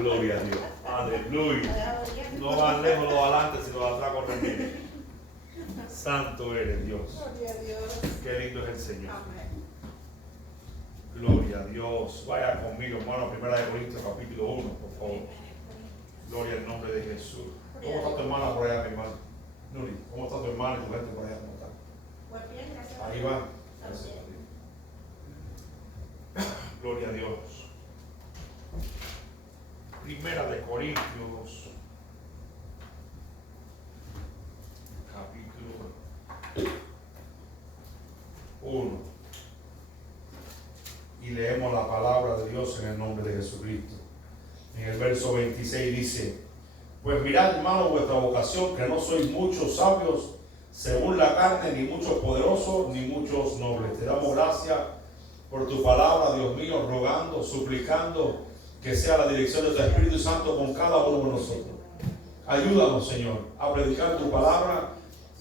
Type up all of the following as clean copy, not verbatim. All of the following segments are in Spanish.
Gloria a Dios. Aleluya. No van lejos los adelante, sino atrás corren. Santo eres Dios. Gloria a Dios. Qué lindo es el Señor. Amén. Gloria a Dios. Vaya conmigo, hermano, 1 Corintios capítulo 1, por favor. Gloria al nombre de Jesús. ¿Cómo está tu hermana por allá, mi hermano? Nuri, ¿cómo está tu hermana y tu gente por allá? ¿Cómo está? Pues bien, gracias. Ahí va. Gracias a Dios. Gloria a Dios. 1 Corintios capítulo 1. Y leemos la palabra de Dios en el nombre de Jesucristo. En el verso 26 dice: pues mirad, hermano, vuestra vocación, que no sois muchos sabios según la carne, ni muchos poderosos, ni muchos nobles. Te damos gracias por tu palabra, Dios mío, rogando, suplicando que sea la dirección de tu Espíritu Santo con cada uno de nosotros. Ayúdanos, Señor, a predicar tu palabra,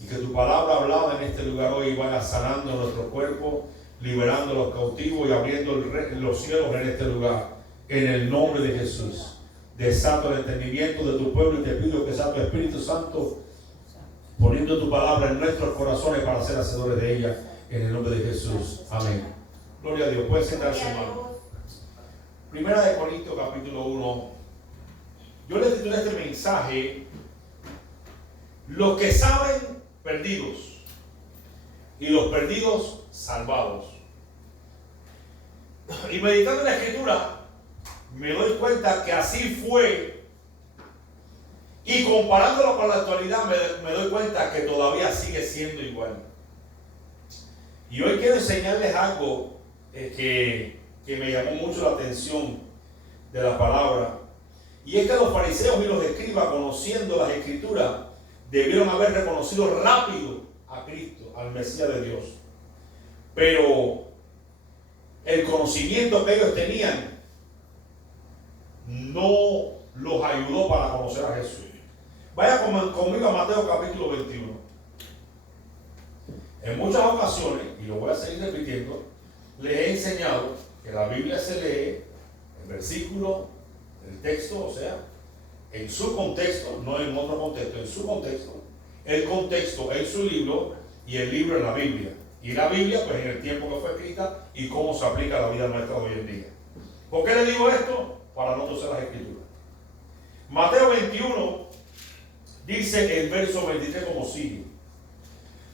y que tu palabra hablada en este lugar hoy vaya sanando nuestro cuerpo, liberando a los cautivos y abriendo los cielos en este lugar, en el nombre de Jesús. Desato el entendimiento de tu pueblo y te pido que sea tu Espíritu Santo poniendo tu palabra en nuestros corazones para ser hacedores de ella, en el nombre de Jesús. Amén. Gloria a Dios. Pueden sentarse, hermano. 1 Corintios capítulo 1. Yo le titulé este mensaje: los que saben perdidos y los perdidos salvados. Y meditando en la Escritura, me doy cuenta que así fue, y comparándolo con la actualidad me doy cuenta que todavía sigue siendo igual. Y hoy quiero enseñarles algo que me llamó mucho la atención de la palabra, y es que los fariseos y los escribas, conociendo las Escrituras, debieron haber reconocido rápido a Cristo, al Mesías de Dios, pero el conocimiento que ellos tenían no los ayudó para conocer a Jesús. Vaya conmigo a Mateo capítulo 21. En muchas ocasiones, y lo voy a seguir repitiendo, les he enseñado que la Biblia se lee el versículo, el texto, o sea, en su contexto, no en otro contexto, en su contexto, el contexto en su libro y el libro en la Biblia. Y la Biblia, pues en el tiempo que fue escrita y cómo se aplica a la vida nuestra de hoy en día. ¿Por qué le digo esto? Para no torcer las Escrituras. Mateo 21 dice el verso 23 como sigue: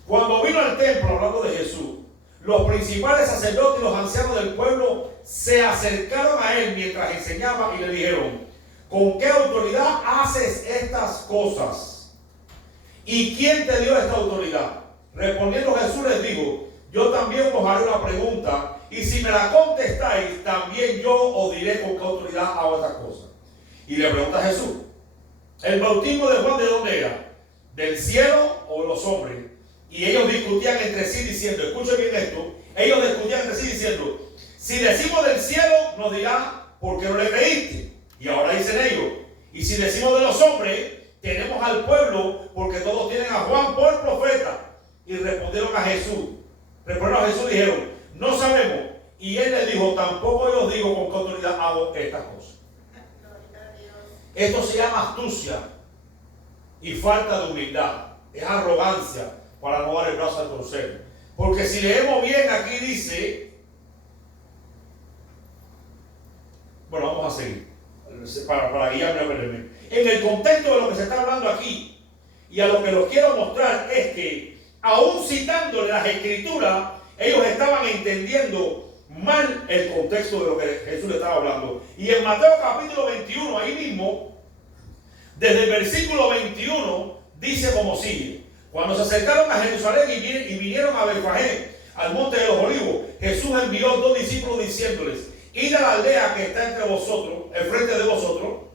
cuando vino al templo, hablando de Jesús, los principales sacerdotes y los ancianos del pueblo se acercaron a él mientras enseñaba y le dijeron: ¿con qué autoridad haces estas cosas? ¿Y quién te dio esta autoridad? Respondiendo Jesús les dijo: yo también os haré una pregunta, y si me la contestáis, también yo os diré con qué autoridad hago estas cosas. Y le pregunta a Jesús: ¿el bautismo de Juan de dónde era? ¿Del cielo o de los hombres? Y ellos discutían entre sí diciendo, escuchen bien esto, ellos discutían entre sí diciendo: si decimos del cielo, nos dirá, ¿por qué no le creíste? Y ahora dicen ellos: y si decimos de los hombres, tenemos al pueblo, porque todos tienen a Juan por profeta. Y respondieron a Jesús y dijeron: no sabemos. Y él les dijo: tampoco yo os digo con qué autoridad hago estas cosas. Esto se llama astucia y falta de humildad. Es arrogancia para no dar el brazo al torcer. Porque si leemos bien, aquí dice, bueno, vamos a seguir para guiarme a verme. En el contexto de lo que se está hablando aquí, y a lo que los quiero mostrar, es que aún citándole las Escrituras, ellos estaban entendiendo mal el contexto de lo que Jesús le estaba hablando. Y en Mateo capítulo 21, ahí mismo, desde el versículo 21, dice como sigue: cuando se acercaron a Jerusalén y vinieron a Betfagé, al monte de los olivos, Jesús envió 2 discípulos diciéndoles: id a la aldea que está entre vosotros, enfrente de vosotros,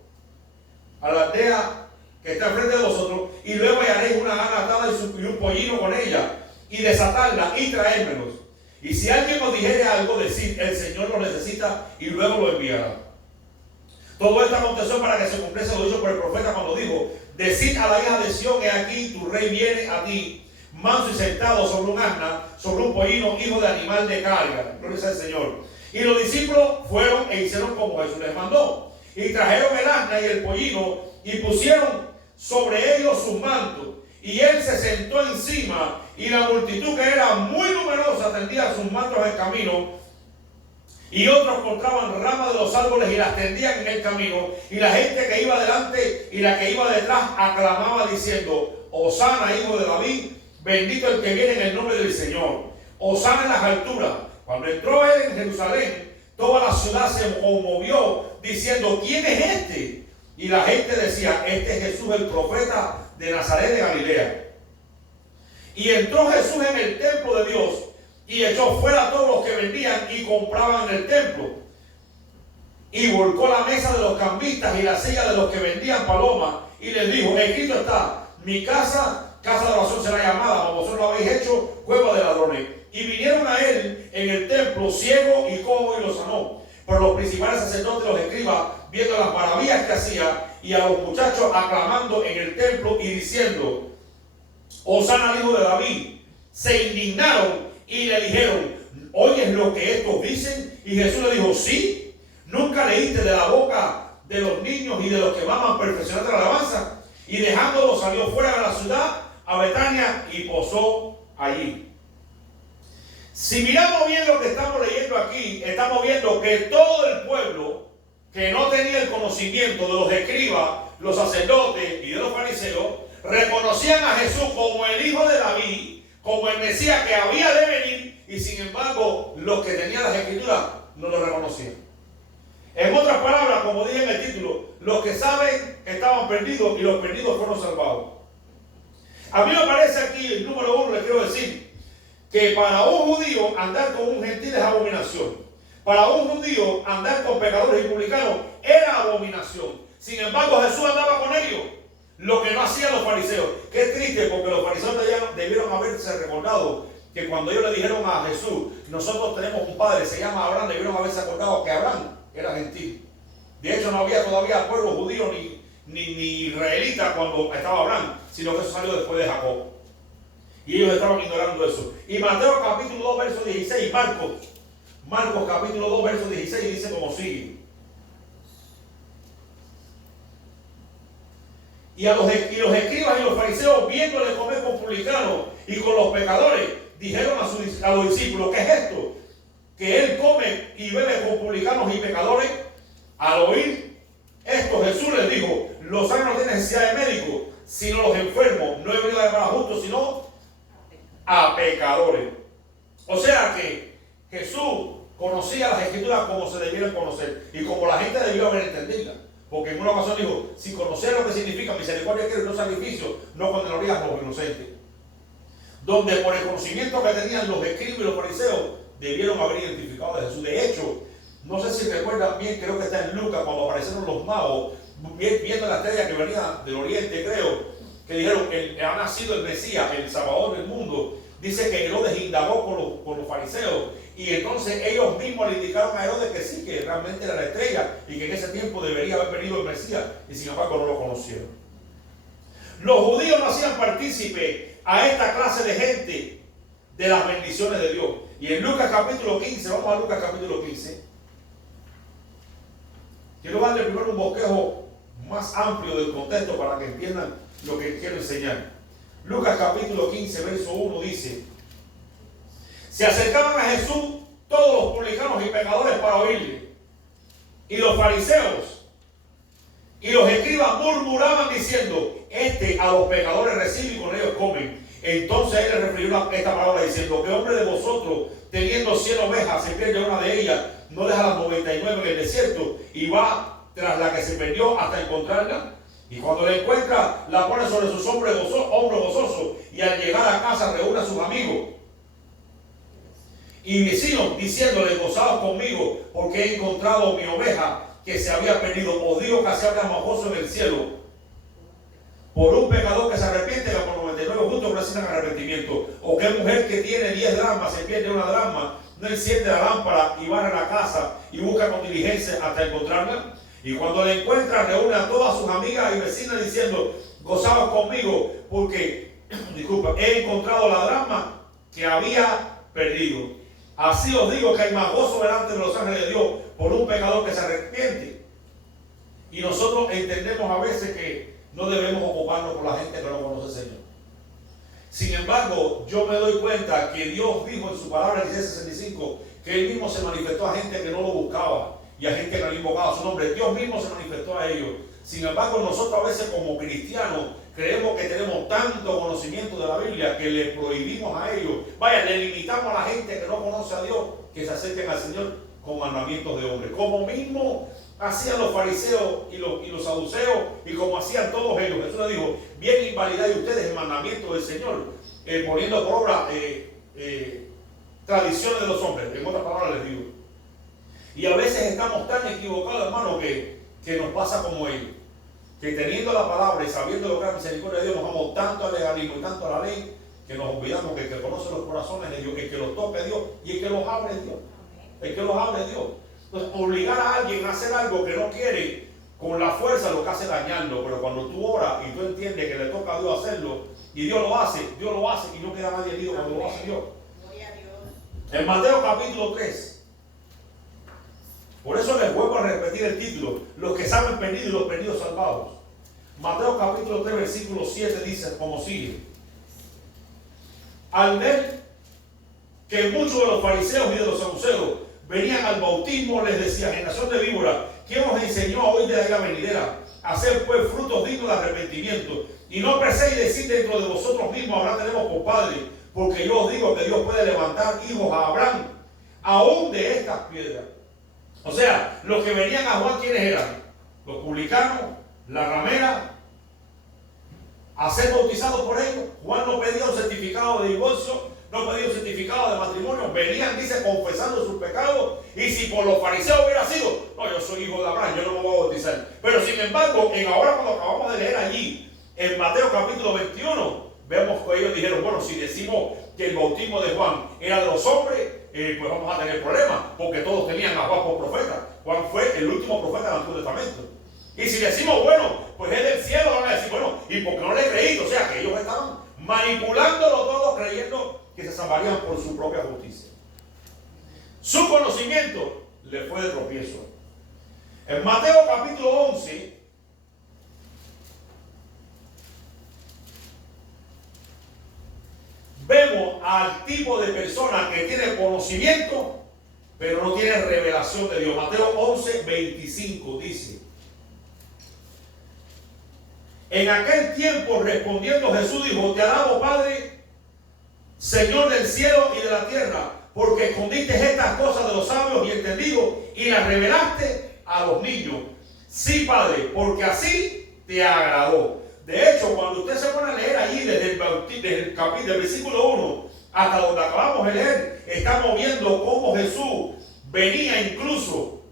a la aldea que está enfrente de vosotros, y luego hallaréis una gana atada y un pollino con ella, y desatarla y traérmelos. Y si alguien os dijere algo, decid: el Señor lo necesita, y luego lo enviará. Todo esto aconteció para que se cumpliese lo dicho por el profeta cuando dijo: decid a la hija de Sión, he aquí tu rey viene a ti, manso y sentado sobre un asna, sobre un pollino, hijo de animal de carga. Gloria al Señor. Y los discípulos fueron e hicieron como Jesús les mandó. Y trajeron el asna y el pollino y pusieron sobre ellos sus mantos. Y él se sentó encima, y la multitud, que era muy numerosa, tendía sus mantos en el camino. Y otros cortaban ramas de los árboles y las tendían en el camino. Y la gente que iba delante y la que iba detrás aclamaba diciendo: Hosana, hijo de David, bendito el que viene en el nombre del Señor. Hosana en las alturas. Cuando entró él en Jerusalén, toda la ciudad se conmovió diciendo: ¿quién es este? Y la gente decía: este es Jesús, el profeta de Nazaret de Galilea. Y entró Jesús en el templo de Dios y echó fuera a todos los que vendían y compraban en el templo. Y volcó la mesa de los cambistas y la silla de los que vendían palomas. Y les dijo: escrito está: mi casa, casa de oración será llamada, como vosotros lo habéis hecho, cueva de ladrones. Y vinieron a él en el templo ciego y cojo y lo sanó. Pero los principales sacerdotes, los escribas, viendo las maravillas que hacía, y a los muchachos aclamando en el templo y diciendo: Hosana al hijo de David, se indignaron y le dijeron: ¿oyes lo que estos dicen? Y Jesús le dijo: sí. ¿Nunca leíste de la boca de los niños y de los que maman perfeccionar la alabanza? Y dejándolo salió fuera de la ciudad a Betania y posó allí. Si miramos bien lo que estamos leyendo aquí, estamos viendo que todo el pueblo que no tenía el conocimiento de los escribas, los sacerdotes y de los fariseos, reconocían a Jesús como el hijo de David, como el Mesías que había de venir, y sin embargo los que tenían las escrituras no lo reconocían. En otras palabras, como dije en el título, los que saben estaban perdidos y los perdidos fueron salvados. A mí me parece aquí, el número uno, les quiero decir que para un judío andar con un gentil es abominación. Para un judío andar con pecadores y publicanos era abominación. Sin embargo, Jesús andaba con ellos, lo que no hacían los fariseos. Qué triste, porque los fariseos debieron haberse recordado que cuando ellos le dijeron a Jesús: nosotros tenemos un padre, se llama Abraham, debieron haberse acordado que Abraham era gentil. De hecho, no había todavía pueblo judío ni israelita cuando estaba Abraham, sino que eso salió después de Jacob. Y ellos estaban ignorando eso. Y Mateo capítulo 2, verso 16, Marcos capítulo 2, verso 16 dice como sigue. Y los escribas y los fariseos, viéndole comer con publicanos y con los pecadores, dijeron a los discípulos: ¿qué es esto? Que él come y bebe con publicanos y pecadores. Al oír esto, Jesús les dijo: los sanos no tienen necesidad de médico, sino los enfermos. No he venido a llamar a justos, sino a pecadores. O sea que Jesús conocía las escrituras como se debieran conocer y como la gente debió haber entendido. Porque en una ocasión dijo: si conociera lo que significa misericordia quiero y no sacrificio, no condenaría a los inocentes. Donde por el conocimiento que tenían los escribas y los fariseos debieron haber identificado a Jesús. De hecho, no sé si recuerdan bien, creo que está en Lucas, cuando aparecieron los magos viendo la estrella que venía del oriente, creo, que dijeron: ha nacido el Mesías, el Salvador del mundo. Dice que Herodes indagó con los fariseos, y entonces ellos mismos le indicaron a Herodes que sí, que realmente era la estrella y que en ese tiempo debería haber venido el Mesías, y sin embargo no lo conocieron. Los judíos no hacían partícipe a esta clase de gente de las bendiciones de Dios. Y en Lucas capítulo 15, vamos a Lucas capítulo 15. Quiero darle primero un bosquejo más amplio del contexto para que entiendan lo que quiero enseñar. Lucas capítulo 15, verso 1 dice: se acercaban a Jesús todos los publicanos y pecadores para oírle. Y los fariseos y los escribas murmuraban diciendo: este a los pecadores recibe y con ellos comen. Entonces él les refirió esta palabra diciendo: ¿qué hombre de vosotros, teniendo 100 ovejas, se pierde una de ellas, no deja las 99 en el desierto y va tras la que se perdió hasta encontrarla? Y cuando la encuentra, la pone sobre sus hombros gozosos, y al llegar a casa reúne a sus amigos y vecinos, diciéndole: gozaos conmigo, porque he encontrado mi oveja que se había perdido. Os digo que se habrá más gozo en el cielo por un pecador que se arrepiente que por 99 justos reciben arrepentimiento. O qué mujer que tiene 10 dracmas se pierde una dracma, no enciende la lámpara y barre la casa y busca con diligencia hasta encontrarla. Y cuando la encuentra, reúne a todas sus amigas y vecinas diciendo: gozaos conmigo, porque he encontrado la dracma que había perdido. Así os digo que hay más gozo delante de los ángeles de Dios por un pecador que se arrepiente Y nosotros entendemos a veces que no debemos ocuparnos con la gente que no conoce al Señor. Sin embargo, yo me doy cuenta que Dios dijo en su palabra en Isaías 65 que Él mismo se manifestó a gente que no lo buscaba y a gente que no invocaba su nombre. Dios mismo se manifestó a ellos. Sin embargo, nosotros a veces como cristianos creemos que tenemos tanto conocimiento de la Biblia que le prohibimos a ellos. Vaya, le limitamos a la gente que no conoce a Dios que se acerquen al Señor con mandamientos de hombres. Como mismo hacían los fariseos y los saduceos y como hacían todos ellos. Jesús le dijo, bien invalidáis ustedes el mandamiento del Señor, poniendo por obra tradiciones de los hombres. En otras palabras les digo. Y a veces estamos tan equivocados, hermano, que nos pasa como ellos. Que teniendo la palabra y sabiendo lo que es la misericordia de Dios, nos vamos tanto al legalismo y tanto a la ley, que nos olvidamos que el que conoce los corazones es Dios, el que los toca es Dios y el que los abre es Dios. El que los abre es Dios. Entonces, obligar a alguien a hacer algo que no quiere, con la fuerza lo que hace es dañarlo. Pero cuando tú oras y tú entiendes que le toca a Dios hacerlo, y Dios lo hace y no queda nadie herido cuando lo hace Dios. Gloria a Dios. En Mateo capítulo 3. Por eso les vuelvo a repetir el título, los que saben perdidos y los perdidos salvados. Mateo capítulo 3, versículo 7 dice como sigue. Al ver que muchos de los fariseos y de los saduceos venían al bautismo, les decía, generación de víbora, ¿quién os enseñó a oír de la ira venidera? Hacer pues frutos dignos de arrepentimiento. Y no penséis decir dentro de vosotros mismos, ahora tenemos por padre, porque yo os digo que Dios puede levantar hijos a Abraham, aún de estas piedras. O sea, los que venían a Juan, ¿quiénes eran? Los publicanos, la ramera, a ser bautizados por ellos. Juan no pedía un certificado de divorcio, no pedía un certificado de matrimonio. Venían, dice, confesando sus pecados. Y si por los fariseos hubiera sido, no, yo soy hijo de Abraham, yo no me voy a bautizar. Pero sin embargo, ahora cuando acabamos de leer allí, en Mateo capítulo 21, vemos que ellos dijeron, bueno, si decimos que el bautismo de Juan era de los hombres, pues vamos a tener problemas, porque todos tenían a Juan por profeta. Juan fue el último profeta del Antiguo Testamento. Y si decimos, bueno, pues es del cielo, van a decir, bueno, ¿y por qué no le creí? O sea, que ellos estaban manipulándolo todo, creyendo que se salvarían por su propia justicia. Su conocimiento le fue de tropiezo. En Mateo capítulo 11, vemos al tipo de persona que tiene conocimiento, pero no tiene revelación de Dios. Mateo 11, 25 dice: en aquel tiempo respondiendo Jesús dijo: te alabo, Padre, Señor del cielo y de la tierra, porque escondiste estas cosas de los sabios y entendidos y las revelaste a los niños. Sí, Padre, porque así te agradó. De hecho, cuando usted se pone a leer allí desde el capítulo, del versículo 1 hasta donde acabamos de leer, estamos viendo cómo Jesús venía incluso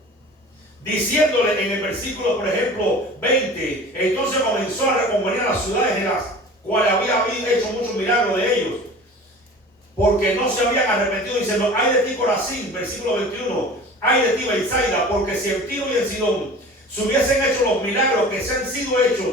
diciéndole en el versículo, por ejemplo, 20, entonces comenzó a reconvenir a las ciudades en las cuales había hecho muchos milagros de ellos, porque no se habían arrepentido, diciendo: ay de ti, Corazín, versículo 21, ay de ti, Betsaida, porque si en Tiro y en Sidón se hubiesen hecho los milagros que se han sido hechos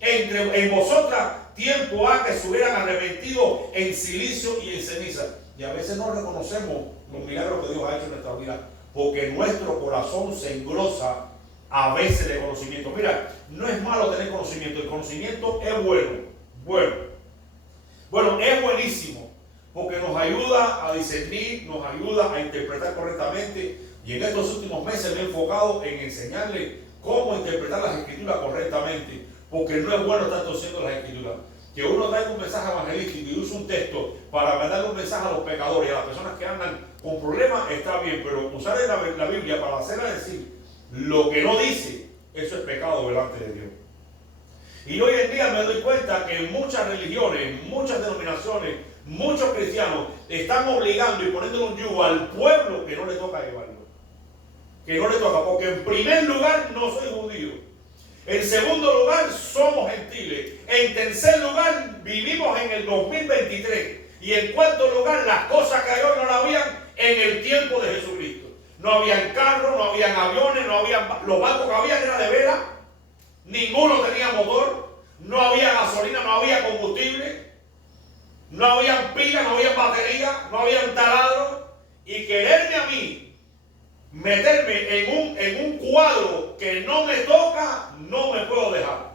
en vosotras, tiempo ha que se hubieran arrepentido en silicio y en ceniza. Y a veces no reconocemos los milagros que Dios ha hecho en nuestra vida, porque nuestro corazón se engrosa a veces de conocimiento. Mira, no es malo tener conocimiento, el conocimiento es bueno, es buenísimo, porque nos ayuda a discernir, nos ayuda a interpretar correctamente. Y en estos últimos meses me he enfocado en enseñarle cómo interpretar las escrituras correctamente, porque no es bueno estar torciendo las escrituras. Que uno traiga un mensaje evangelístico y use un texto para mandarle un mensaje a los pecadores y a las personas que andan con problemas, está bien, pero usar la Biblia para hacerla decir lo que no dice, eso es pecado delante de Dios. Y hoy en día me doy cuenta que en muchas religiones, muchas denominaciones, muchos cristianos están obligando y poniendo un yugo al pueblo que no le toca llevarlo. Que no le toca, porque en primer lugar no soy judío. En segundo lugar, somos gentiles. En tercer lugar, vivimos en el 2023. Y en cuarto lugar, las cosas que hay hoy no las habían en el tiempo de Jesucristo. No habían carros, no habían aviones, no habían, los barcos que habían eran de vela. Ninguno tenía motor. No había gasolina, no había combustible. No habían pilas, no habían baterías, no habían taladros. Y quererme a mí meterme en un cuadro que no me toca, no me puedo dejar.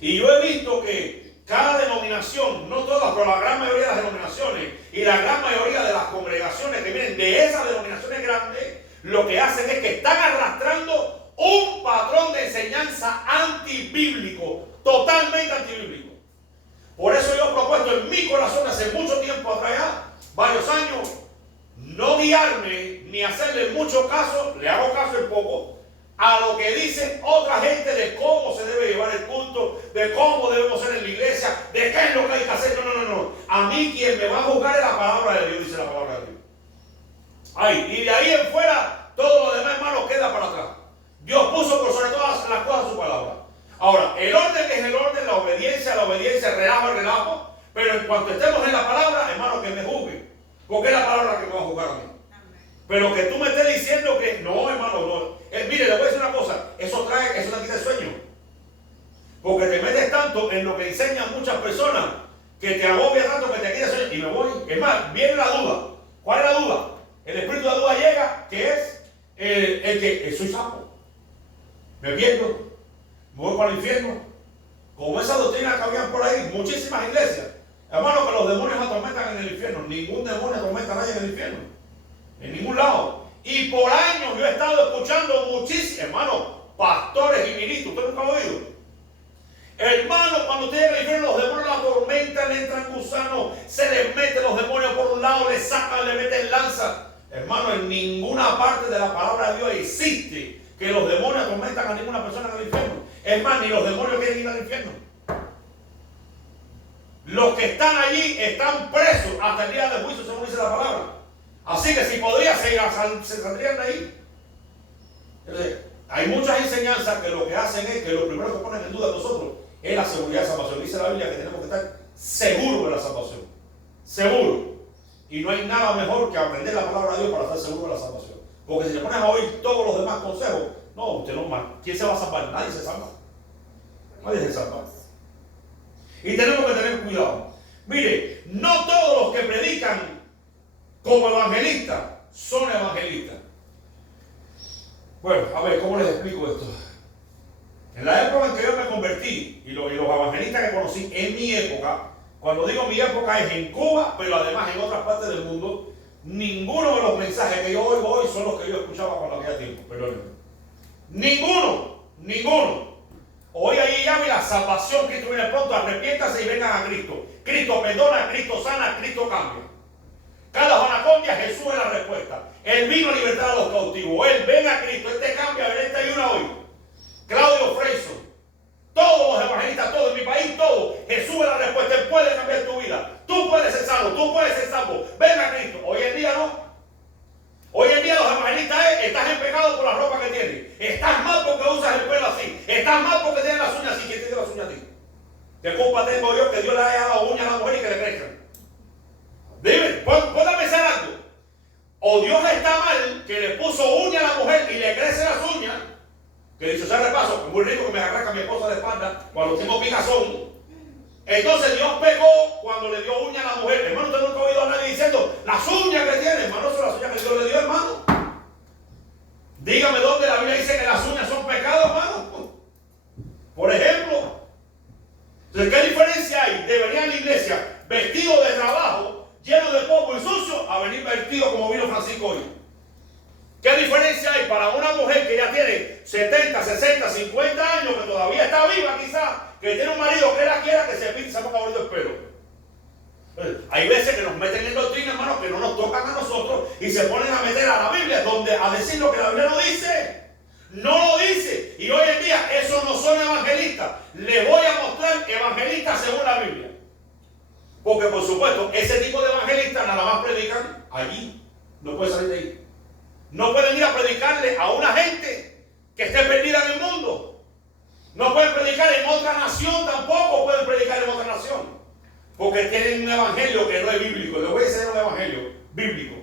Y yo he visto que cada denominación, no todas, pero la gran mayoría de las denominaciones y la gran mayoría de las congregaciones que vienen de esas denominaciones grandes, lo que hacen es que están arrastrando un patrón de enseñanza antibíblico, totalmente antibíblico. Por eso yo he propuesto en mi corazón hace mucho tiempo atrás, varios años, no guiarme ni hacerle mucho caso, le hago caso un poco, a lo que dicen otra gente de cómo se debe llevar el culto, de cómo debemos ser en la iglesia, de qué es lo que hay que hacer. No. A mí quien me va a juzgar es la palabra de Dios, dice la palabra de Dios. Ay, y de ahí en fuera, todo lo demás, hermano, queda para atrás. Dios puso por sobre todas las cosas su palabra. Ahora, el orden es el orden, la obediencia, el relajo, pero en cuanto estemos en la palabra, hermano, que me juzgue, porque es la palabra que me va a juzgar a mí. Pero que tú me estés diciendo que no, hermano, no. Mire, le voy a decir una cosa, eso te quita el sueño. Porque te metes tanto en lo que enseñan muchas personas que te agobia tanto que te quita el sueño. Y me voy. Es más, viene la duda. ¿Cuál es la duda? El espíritu de la duda llega, que es el que soy sapo. Me pierdo. Me voy para el infierno. Como esa doctrina que habían por ahí, muchísimas iglesias. Hermano, que los demonios atormentan en el infierno. Ningún demonio atormenta a nadie en el infierno. En ningún lado. Y por años yo he estado escuchando muchísimos, hermano, pastores y ministros. ¿Usted nunca ha oído? Hermano, cuando usted llega al infierno, los demonios la atormentan, le entran gusanos, se les meten los demonios por un lado, le sacan, le meten lanza. Hermano, en ninguna parte de la palabra de Dios existe que los demonios atormentan a ninguna persona en el infierno. Es más, ni los demonios quieren ir al infierno. Los que están allí están presos hasta el día del juicio, según dice la palabra. Así que si podría, se saldrían de ahí. Entonces, hay muchas enseñanzas que lo que hacen es que lo primero que ponen en duda a nosotros es la seguridad de salvación. Dice la Biblia que tenemos que estar seguros de la salvación. Seguro. Y no hay nada mejor que aprender la palabra de Dios para estar seguro de la salvación. Porque si le pones a oír todos los demás consejos, no, usted no más. ¿Quién se va a salvar? Nadie se salva. Nadie se salva. Y tenemos que tener cuidado. Mire, no todos los que predican como evangelistas son evangelistas. Bueno, a ver, ¿cómo les explico esto? En la época en que yo me convertí, y los evangelistas que conocí en mi época, cuando digo mi época es en Cuba, pero además en otras partes del mundo, ninguno de los mensajes que yo oigo hoy son los que yo escuchaba cuando había tiempo. Perdónenme. Ninguno. Hoy ahí llama la salvación, Cristo viene pronto, arrepiéntase y vengan a Cristo. Cristo perdona, Cristo sana, Cristo cambia. Cada Juanacondia, Jesús es la respuesta. Él vino a libertar a los cautivos. Él ven a Cristo, Él te cambia, Él te ayuda hoy. Claudio Freyson, todos los evangelistas, todos en mi país, todos. Jesús es la respuesta, Él puede cambiar tu vida. Tú puedes ser salvo, tú puedes ser salvo. Ven a Cristo. Hoy en día no. Hoy en día los evangelistas estás en pecado por la ropa que tienes. Estás mal porque usas el pelo así. Estás mal porque tienes las uñas así. ¿Quién te dio las uñas a ti? ¿Qué culpa tengo yo que Dios le haya dado uñas a la mujer y que le crezcan? Dime, puedo pensar algo. O Dios está mal que le puso uña a la mujer y le crecen las uñas. Que dicho sea repaso, es muy rico que me arranca mi esposa de espalda cuando tengo picazón. Entonces Dios pecó cuando le dio uña a la mujer. Hermano, usted nunca ha oído a nadie diciendo las uñas que tiene, hermano, son las uñas que Dios le dio, hermano. Dígame dónde la Biblia dice que las uñas son pecado, hermano. Por ejemplo. Entonces, ¿qué diferencia hay de venir a la iglesia vestido de trabajo, lleno de polvo y sucio, a venir vestido como vino Francisco hoy? ¿Qué diferencia hay para una mujer que ya tiene 70, 60, 50 años, que todavía está viva quizás, que tiene un marido que la quiera, que se pinte y se ponga bonito el pelo? Hay veces que nos meten en doctrina, hermanos, que no nos tocan a nosotros y se ponen a meter a la Biblia a decir lo que la Biblia no dice. No lo dice. Y hoy en día esos no son evangelistas. Les voy a mostrar evangelistas según la Biblia. Porque por supuesto, ese tipo de evangelistas nada más predican allí. No puede salir de ahí. No pueden ir a predicarle a una gente que esté perdida en el mundo. No pueden predicar en otra nación, tampoco pueden predicar en otra nación. Porque tienen un evangelio que no es bíblico. Les voy a enseñar un evangelio bíblico.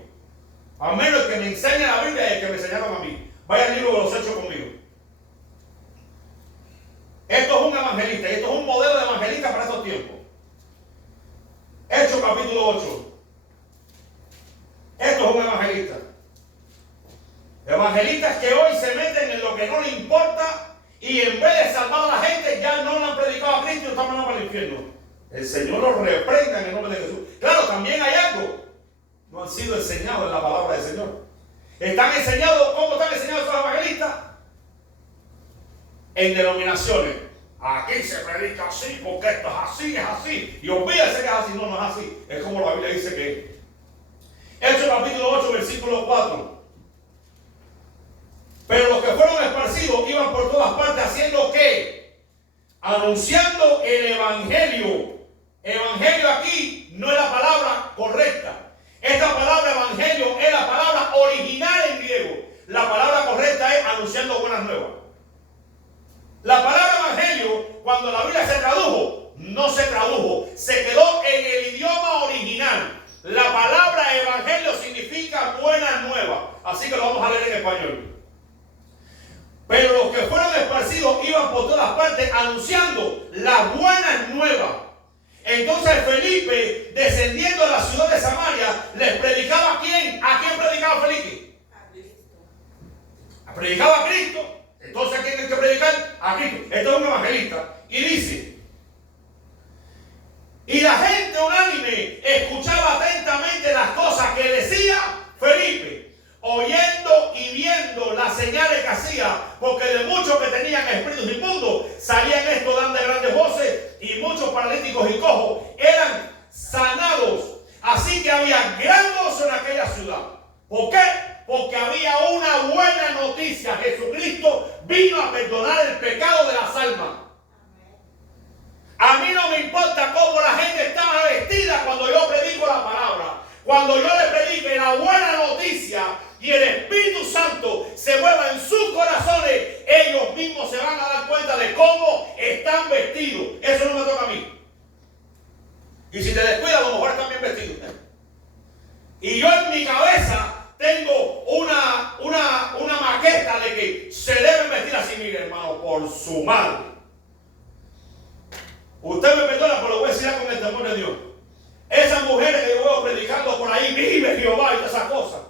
A menos que me enseñe la Biblia y el que me enseñaron a mí. Vaya al libro de los Hechos conmigo. Esto es un evangelista y esto es un modelo de evangelista para estos tiempos. Hechos capítulo 8. Esto es un evangelista. en vez de salvar a la gente, ya no le han predicado a Cristo y están mandando para el infierno. El Señor los reprenda en el nombre de Jesús. Claro, también hay algo. No han sido enseñados en la palabra del Señor. ¿Están enseñados? ¿Cómo están enseñados los evangelistas? En denominaciones. Aquí se predica así, porque esto es así. Y olvídese que es así. No, no es así. Es como la Biblia dice que es. Hechos capítulo 8, versículo 4. Pero los que fueron esparcidos iban por todas partes haciendo ¿qué? Anunciando el evangelio. Evangelio aquí no es la palabra correcta. Esta palabra evangelio es la palabra original en griego. La palabra correcta es anunciando buenas nuevas. La palabra evangelio, cuando la Biblia se tradujo, no se tradujo. Se quedó en el idioma original. La palabra evangelio significa buenas nuevas. Así que lo vamos a leer en español. Pero los que fueron esparcidos iban por todas partes anunciando las buenas nuevas. Entonces Felipe, descendiendo de la ciudad de Samaria, les predicaba ¿a quién? ¿A quién predicaba Felipe? A Cristo. Predicaba a Cristo. Entonces ¿a quién hay que predicar? A Cristo. Este es un evangelista. Y dice, y la gente unánime escuchaba atentamente las cosas que decía Felipe, oyendo y viendo las señales que hacía, porque de muchos que tenían espíritus inmundos salían estos dando grandes voces, y muchos paralíticos y cojos eran sanados. Así que había gran gozo en aquella ciudad. ¿Por qué? Porque había una buena noticia. Jesucristo vino a perdonar el pecado de las almas. A mí no me importa cómo la gente estaba vestida cuando yo predico la palabra. Cuando yo le predique la buena noticia y el Espíritu Santo se mueva en sus corazones, ellos mismos se van a dar cuenta de cómo están vestidos. Eso no me toca a mí. Y si te descuidas, a lo mejor están bien vestidos. Y yo en mi cabeza tengo una maqueta de que se deben vestir así, mire hermano, por su madre. Usted me perdona, pero lo voy a decir con el temor de Dios. Esas mujeres que yo veo predicando por ahí, vive Jehová y todas esas cosas,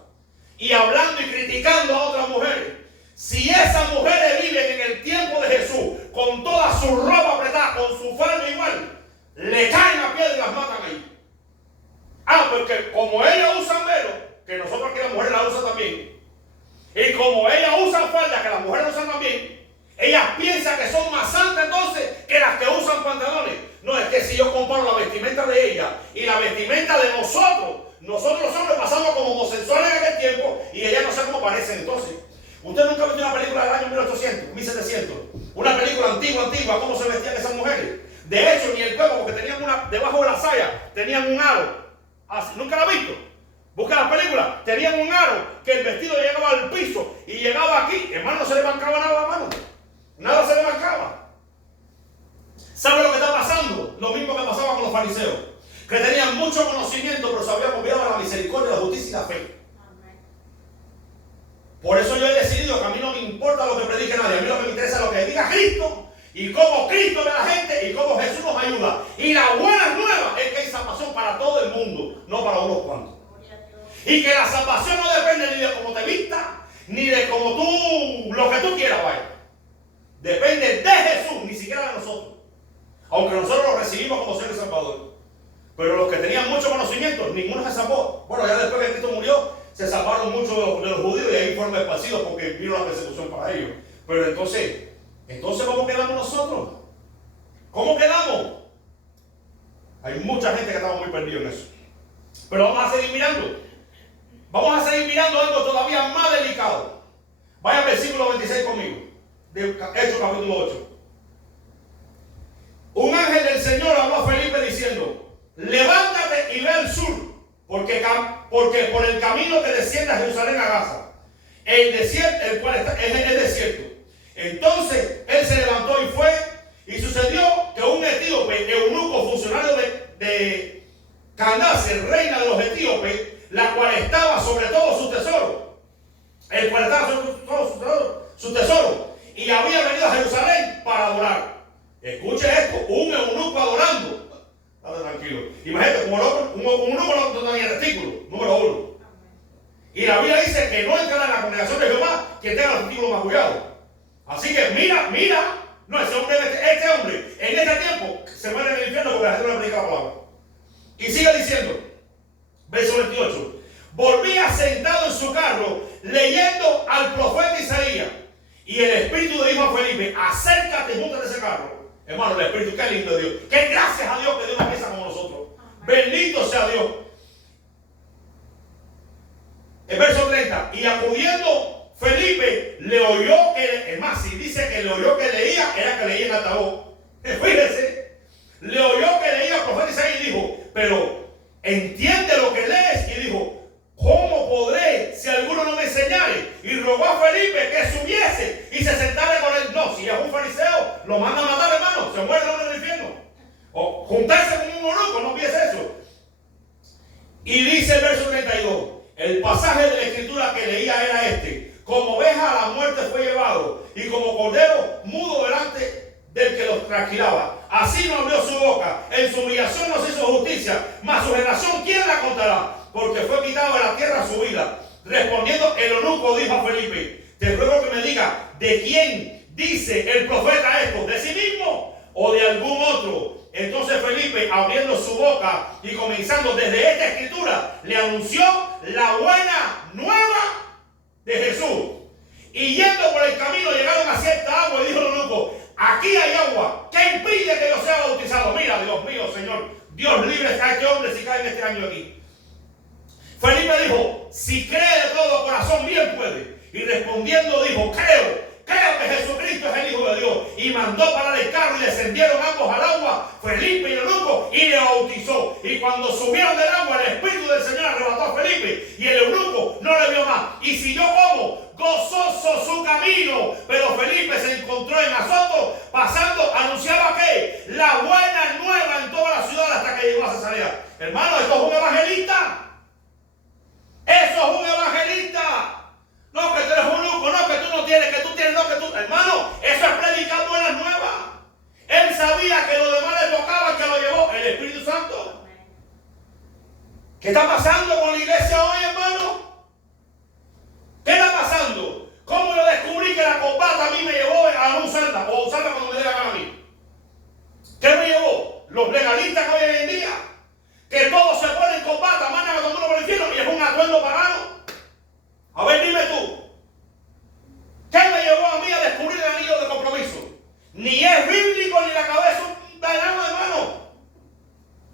y hablando y criticando a otras mujeres. Si esas mujeres viven en el tiempo de Jesús, con toda su ropa apretada, con su falda igual, le caen a piedra y las matan ahí. Porque como ellas usan velo, que nosotros aquí las mujeres la usan también, y como ellas usan falda, que las mujeres usan también, ellas piensan que son más santas entonces que las que usan pantalones. No, es que si yo comparo la vestimenta de ella y la vestimenta de nosotros los hombres pasamos como homosexuales en aquel tiempo y ellas no sé cómo parecen entonces. Usted nunca ha visto una película del año 1800, 1700, una película antigua, cómo se vestían esas mujeres. De hecho, ni el cuerpo, porque tenían debajo de la saya, tenían un aro. Así, ¿nunca la ha visto? Busca la película, tenían un aro que el vestido llegaba al piso y llegaba aquí. Hermano, no se le marcaba nada a la mano. Nada se le marcaba. ¿Sabe lo que está pasando? Lo mismo que pasaba con los fariseos, que tenían mucho conocimiento, pero se habían olvidado de la misericordia, la justicia y la fe. Por eso yo he decidido que a mí no me importa lo que predique nadie. A mí lo que me interesa es lo que diga Cristo y cómo Cristo ve a la gente y cómo Jesús nos ayuda. Y la buena nueva es que hay salvación para todo el mundo, no para unos cuantos. Y que la salvación no depende ni de cómo te vistas, ni de cómo tú, lo que tú quieras, vaya. Depende de Jesús, ni siquiera de nosotros. Aunque nosotros lo recibimos como Señor y Salvador. Pero los que tenían mucho conocimiento, ninguno se salvó. Bueno, ya después que Cristo murió, se salvaron muchos de los judíos y ahí fueron esparcidos porque vino la persecución para ellos. Pero entonces, ¿cómo quedamos nosotros? ¿Cómo quedamos? Hay mucha gente que estaba muy perdida en eso. Pero vamos a seguir mirando. Vamos a seguir mirando algo todavía más delicado. Vaya al versículo 26 conmigo, de Hechos capítulo 8. Un ángel del Señor habló a Felipe diciendo: levántate y ve al sur, porque por el camino que desciende a Jerusalén a Gaza, el cual es desierto. Entonces él se levantó y fue, y sucedió que un etíope, eunuco, funcionario de Candace, reina de los etíopes, la cual estaba sobre todo su tesoro, su tesoro, y había venido a Jerusalén para adorar. Escuche esto, un eunuco adorando. Dale tranquilo. Imagínate, un eunuco no tenía retículo, número 1. Y la Biblia dice que no entrará en la congregación de Jehová quien tenga los testículos magullados. Así que mira No, este hombre, en este tiempo, se muere en el infierno porque la gente no le predica la palabra. Y sigue diciendo, verso 28. Volvía sentado en su carro, leyendo al profeta Isaías. Y el Espíritu le dijo a Felipe, acércate junto a ese carro. Hermano, el Espíritu, qué lindo es Dios. Qué gracias a Dios que Dios no piensa como nosotros. Bendito sea Dios. El verso 30. Y acudiendo Felipe, le oyó que, es más, si dice que le oyó que leía, era que leía en altavoz. Fíjese, le oyó que leía al profeta Isaías y dijo, pero entiende lo que lees. Y dijo, ¿cómo podré si alguno no me enseñare? Y rogó a Felipe que subiese y se sentara con él. No, si es un fariseo, lo manda a matar, hermano. Se muere el hombre del infierno. O juntarse con un eunuco, no piense eso. Y dice el verso 32, el pasaje de la escritura que leía era este: como oveja a la muerte fue llevado, y como cordero mudo delante del que los trasquilaba. Así no abrió su boca, en su humillación no se hizo justicia, mas su generación, ¿quién la contará? Porque fue quitado de la tierra su vida. Respondiendo el eunuco dijo a Felipe, te ruego que me diga, ¿de quién dice el profeta esto? ¿De sí mismo o de algún otro? Entonces Felipe, abriendo su boca y comenzando desde esta escritura, le anunció la buena nueva de Jesús. Y yendo por el camino llegaron a cierta agua y dijo el eunuco, aquí hay agua, ¿qué impide que yo sea bautizado? Mira, Dios mío, Señor, Dios libre a este hombre si cae en este año aquí. Felipe dijo, si cree de todo corazón, bien puede. Y respondiendo dijo, creo que Jesucristo es el Hijo de Dios. Y mandó parar el carro y descendieron ambos al agua, Felipe y el eunuco, y le bautizó. Y cuando subieron del agua, el Espíritu del Señor arrebató a Felipe, y el eunuco no le vio más. Y siguió como gozoso su camino. Pero Felipe se encontró en Azoto, pasando, anunciaba que la buena nueva en toda la ciudad hasta que llegó a Cesarea. Hermano, esto es un evangelista. Eso es un evangelista. No, que tú eres un loco, no, que tú no tienes, que tú tienes, no, que tú... Hermano, eso es predicar buenas nuevas. Él sabía que lo demás le tocaba, que lo llevó el Espíritu Santo. ¿Qué está pasando con la iglesia hoy, hermano? ¿Qué está pasando? ¿Cómo yo descubrí que la corbata a mí me llevó a no usarla, o usarla cuando me dé la gana a mí? ¿Qué me llevó? Los legalistas que hoy en día, que todos se ponen corbata, mandan a todo el mundo por el infierno y es un atuendo pagano. A ver, dime tú, ¿qué me llevó a mí a descubrir el anillo de compromiso? Ni es bíblico ni la cabeza de nada, hermano.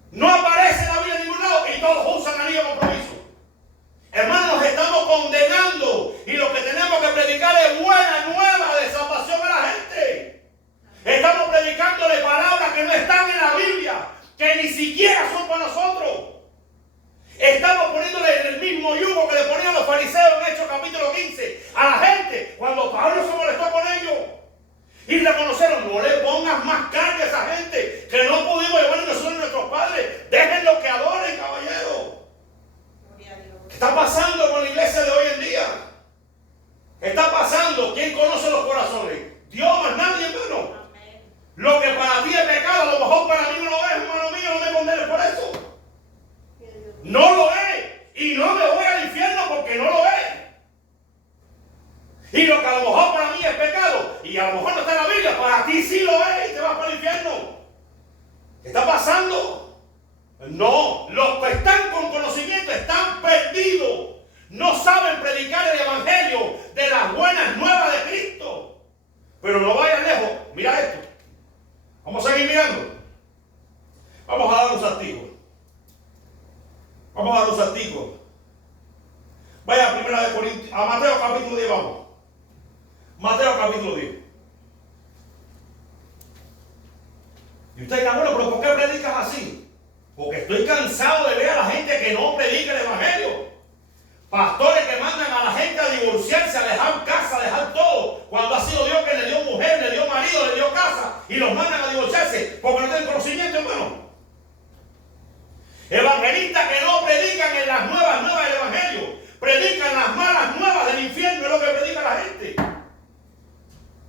No aparece en la Biblia en ningún lado y todos usan anillo de compromiso. Hermanos, nos estamos condenando y lo que tenemos que predicar es buena nueva de salvación a la gente. Estamos predicándole palabras que no están en la Biblia, que ni siquiera son para nosotros. Estamos poniéndole el mismo yugo que le ponían los fariseos en Hechos capítulo 15 a la gente cuando Pablo se molestó con ellos. Y reconocieron, no le pongas más carga a esa gente que no pudimos llevar ni nosotros nuestros padres. Déjenlos que adoren, caballero. ¿Qué está pasando con la iglesia de hoy en día? ¿Qué está pasando? ¿Quién conoce los corazones? Dios, más nadie, hermano. Lo que para ti es pecado, a lo mejor para mí no lo es, hermano mío, no me condenes por eso. No lo es. Y no me voy al infierno porque no lo es. Y lo que a lo mejor para mí es pecado y a lo mejor no está en la Biblia, para ti sí lo es y te vas para el infierno. ¿Qué está pasando? No, los que están con conocimiento están perdidos. No saben predicar el evangelio de las buenas nuevas de Cristo. Pero no vayan lejos. Mira esto. Vamos a seguir mirando. Vamos a dar un saltico. Vamos a dar un saltico. Vaya a primera de Corintios, a Mateo capítulo 10, vamos. Mateo capítulo 10. Y usted dirá, bueno, pero ¿por qué predicas así? Porque estoy cansado de ver a la gente que no predica el evangelio. Pastores que mandan a la gente a divorciarse, a dejar casa, a dejar todo, cuando ha sido Dios que le dio mujer, le dio marido, le dio casa, y los mandan a divorciarse porque no tienen conocimiento, hermano. Evangelistas que no predican en las nuevas del evangelio, predican las malas nuevas del infierno, es lo que predica la gente.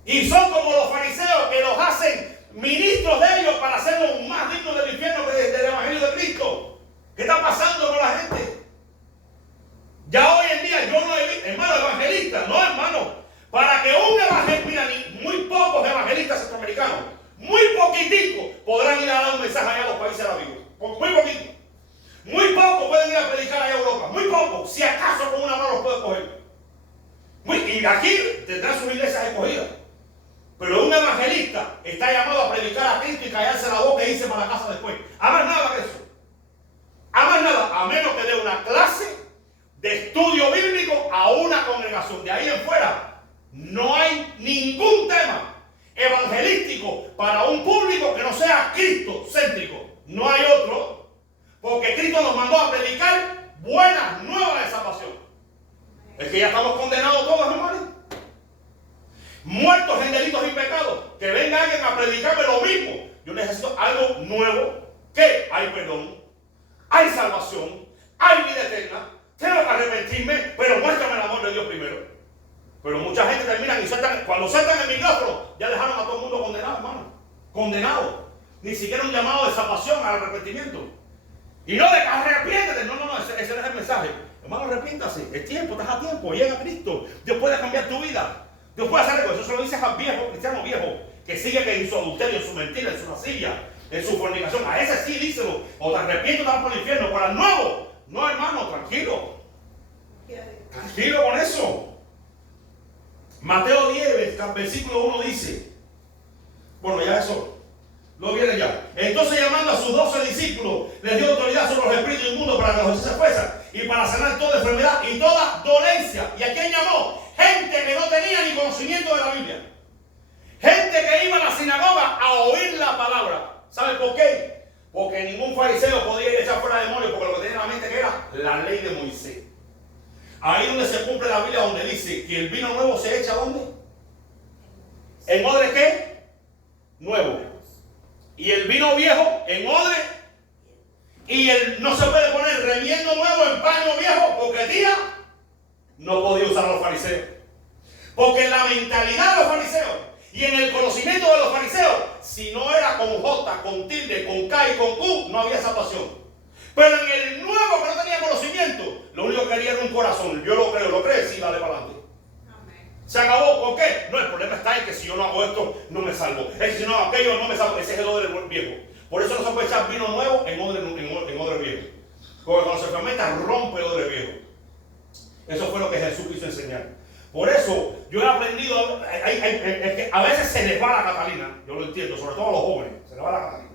Y son como los fariseos que los hacen ministros de ellos para hacerlos más dignos del infierno que del evangelio de Cristo. ¿Qué está pasando con la gente? Ya hoy en día yo no he visto, hermano, evangelista, no, hermano. Para que un evangelista, mira, muy pocos evangelistas centroamericanos americanos, muy poquitico podrán ir a dar un mensaje allá a los países arábigos. Muy poquito. Muy poco pueden ir a predicar allá a Europa. Muy poco. Si acaso con una mano los puede coger. Y aquí tendrán sus iglesias escogidas. Pero un evangelista está llamado a predicar a Cristo y callarse la boca e irse para la casa después. A más nada que eso. A más nada, a menos que dé una clase de estudio bíblico a una congregación. De ahí en fuera, no hay ningún tema evangelístico para un público que no sea cristocéntrico. No hay otro, porque Cristo nos mandó a predicar buenas nuevas de salvación. Es que ya estamos condenados todos, hermanos. Muertos en delitos y pecados. Que venga alguien a predicarme lo mismo. Yo necesito algo nuevo. Que hay perdón, hay salvación, hay vida eterna. Tengo que arrepentirme, pero muéstrame el amor de Dios primero. Pero mucha gente termina y cuando sueltan el micrófono, ya dejaron a todo el mundo condenado, hermano. Condenado. Ni siquiera un llamado de salvación al arrepentimiento. Y no de que arrepiéntete. No, ese no es el mensaje. Hermano, arrepiéntase. Es tiempo, estás a tiempo. Llega a Cristo. Dios puede cambiar tu vida. Dios puede hacer algo. Eso se lo dices al viejo, cristiano viejo, que sigue en su adulterio, en su mentira, en su lascivia, en su fornicación. A ese sí díselo. O te arrepiento, te vas por el infierno. Para el nuevo. No, hermano, tranquilo. Tranquilo con eso. Mateo 10, versículo 1 dice. Bueno, ya eso. Lo viene ya. Entonces, llamando a sus 12 discípulos, les dio autoridad sobre los espíritus inmundos para que los se fuerzan y para sanar toda enfermedad y toda dolencia. ¿Y a quién llamó? Gente que no tenía ni conocimiento de la Biblia. Gente que iba a la sinagoga a oír la palabra. ¿Sabe por qué? Porque ningún fariseo podía ir a echar fuera demonios, porque lo que tenía en la mente que era la ley de Moisés. Ahí donde se cumple la Biblia, donde dice que el vino nuevo se echa ¿dónde? ¿En odre qué? Nuevo. Y el vino viejo en odre. Y no se puede poner remiendo nuevo en paño viejo, porque tía no podía usar a los fariseos. Porque en la mentalidad de los fariseos y en el conocimiento de los fariseos, si no era con J, con tilde, con K y con Q, no había salvación. Pero en el nuevo que no tenía conocimiento, lo único que quería era un corazón. Yo lo creo, sí, dale para adelante. Se acabó. ¿Por qué? No, el problema está en que si yo no hago esto, no me salvo. Es que si no hago aquello, no me salvo. Ese es el odre viejo. Por eso no se puede echar vino nuevo en odre viejo. Porque cuando se fermenta, rompe el odre viejo. Eso fue lo que Jesús quiso enseñar. Por eso yo he aprendido, es que a veces se les va la Catalina. Yo lo entiendo, sobre todo a los jóvenes. Se les va la Catalina.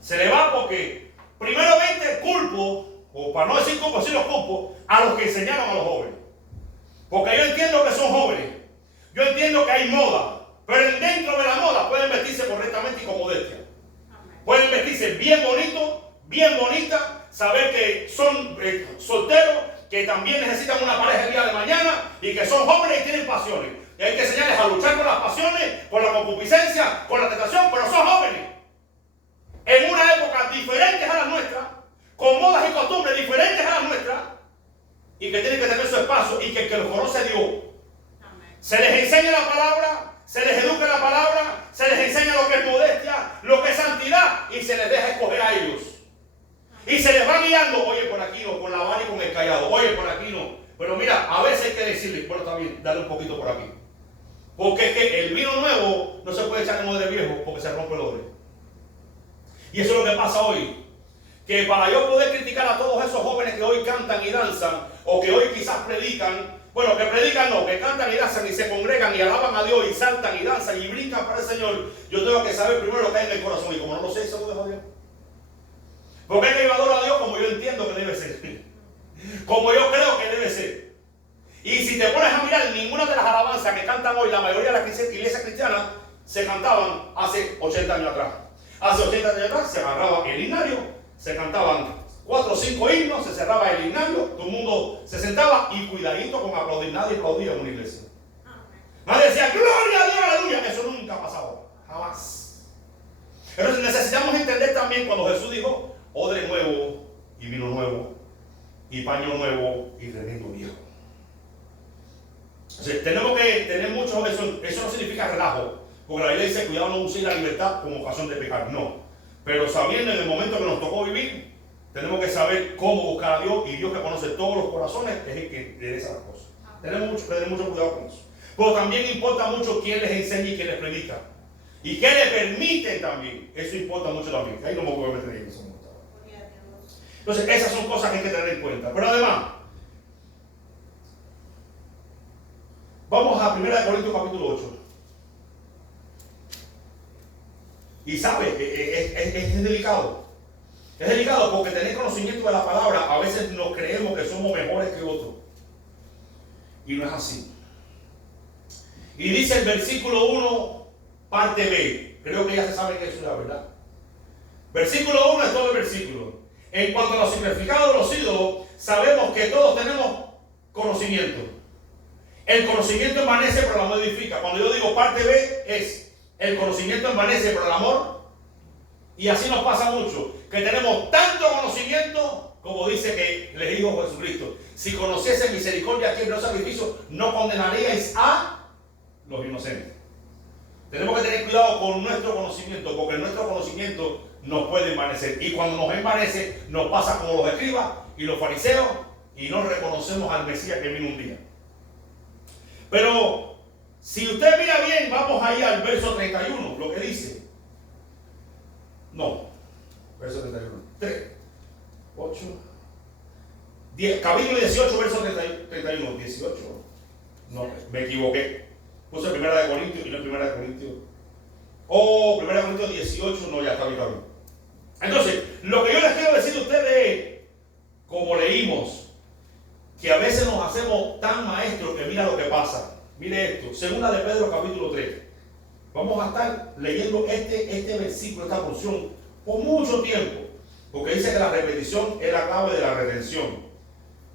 Se les va porque, primeramente, culpo, o para no decir culpo, sí los culpo, a los que enseñaron a los jóvenes. Porque yo entiendo que son jóvenes, yo entiendo que hay moda, pero dentro de la moda pueden vestirse correctamente y con modestia. Pueden vestirse bien bonito, bien bonita, saber que son solteros, que también necesitan una pareja el día de mañana y que son jóvenes y tienen pasiones. Y hay que enseñarles a luchar con las pasiones, con la concupiscencia, con la tentación, pero son jóvenes. En una época diferentes a la nuestra, con modas y costumbres diferentes a la nuestra, y que tienen que tener su espacio y que el que los conoce a Dios. Se les enseña la palabra, se les educa la palabra, se les enseña lo que es modestia, lo que es santidad y se les deja escoger a ellos. Y se les va guiando, oye por aquí no, con la vara y con el callado, oye por aquí no. Pero mira, a veces hay que decirle, bueno está bien, dale un poquito por aquí. Porque es que el vino nuevo no se puede echar en odre viejo porque se rompe el odre. Y eso es lo que pasa hoy. Que para yo poder criticar a todos esos jóvenes que hoy cantan y danzan, o que hoy quizás predican, bueno, que predican no, que cantan y danzan y se congregan y alaban a Dios y saltan y danzan y brincan para el Señor, yo tengo que saber primero lo que hay en el corazón, y como no lo sé, se lo dejo a Dios. Porque es que yo adoro a Dios como yo entiendo que debe ser, como yo creo que debe ser. Y si te pones a mirar, ninguna de las alabanzas que cantan hoy, la mayoría de las iglesias cristianas, se cantaban hace 80 años atrás. Hace 80 años atrás se agarraba el himnario, se cantaban 4 o 5 himnos, se cerraba el himnario, todo el mundo se sentaba y cuidadito con aplaudir. Nadie aplaudía en una iglesia. Nadie decía, gloria a Dios, aleluya. Eso nunca ha pasado, jamás. Entonces necesitamos entender también cuando Jesús dijo, odre nuevo y vino nuevo y paño nuevo y remiendo viejo. O sea, tenemos que tener mucho eso. Eso no significa relajo, porque la Biblia dice, cuidado, no use la libertad como ocasión de pecar, no. Pero sabiendo en el momento que nos tocó vivir, tenemos que saber cómo buscar a Dios, y Dios que conoce todos los corazones es el que endereza las cosas. Tenemos que tener mucho cuidado con eso. Pero también importa mucho quién les enseña y quién les predica. y que le permiten también. Eso importa mucho también. Ahí no me voy a meter en eso. Entonces, esas son cosas que hay que tener en cuenta. Pero además, vamos a 1 Corintios capítulo 8. Y sabe, es delicado. Es delicado porque tener conocimiento de la palabra, a veces nos creemos que somos mejores que otros. Y no es así. Y dice el versículo 1, parte B. Creo que ya se sabe que eso es la verdad. Versículo 1 es todo el versículo. En cuanto a los significados de los ídolos, sabemos que todos tenemos conocimiento. El conocimiento envanece, pero el amor edifica. Cuando yo digo parte B, es el conocimiento envanece, pero el amor. Y así nos pasa mucho, que tenemos tanto conocimiento, como dice que le dijo Jesucristo: si conociese misericordia aquí en los sacrificios, no condenaríais a los inocentes. Tenemos que tener cuidado con nuestro conocimiento, porque nuestro conocimiento nos puede envanecer. Y cuando nos envanece, nos pasa como los escribas y los fariseos, y no reconocemos al Mesías que vino un día. Pero si usted mira bien, vamos ahí al verso 31, lo que dice. No, verso 31. 3, 8, 10, capítulo 18, verso 31. 18. No, me equivoqué. Puse 1 Corintios y no 1 Corintios. Oh, 1 Corintios 18, no, ya está mi cabrón. Entonces, lo que yo les quiero decir a ustedes es, como leímos, que a veces nos hacemos tan maestros que mira lo que pasa. Mire esto, segunda de Pedro capítulo 3. Vamos a estar leyendo este versículo, esta porción, por mucho tiempo, porque dice que la repetición es la clave de la redención,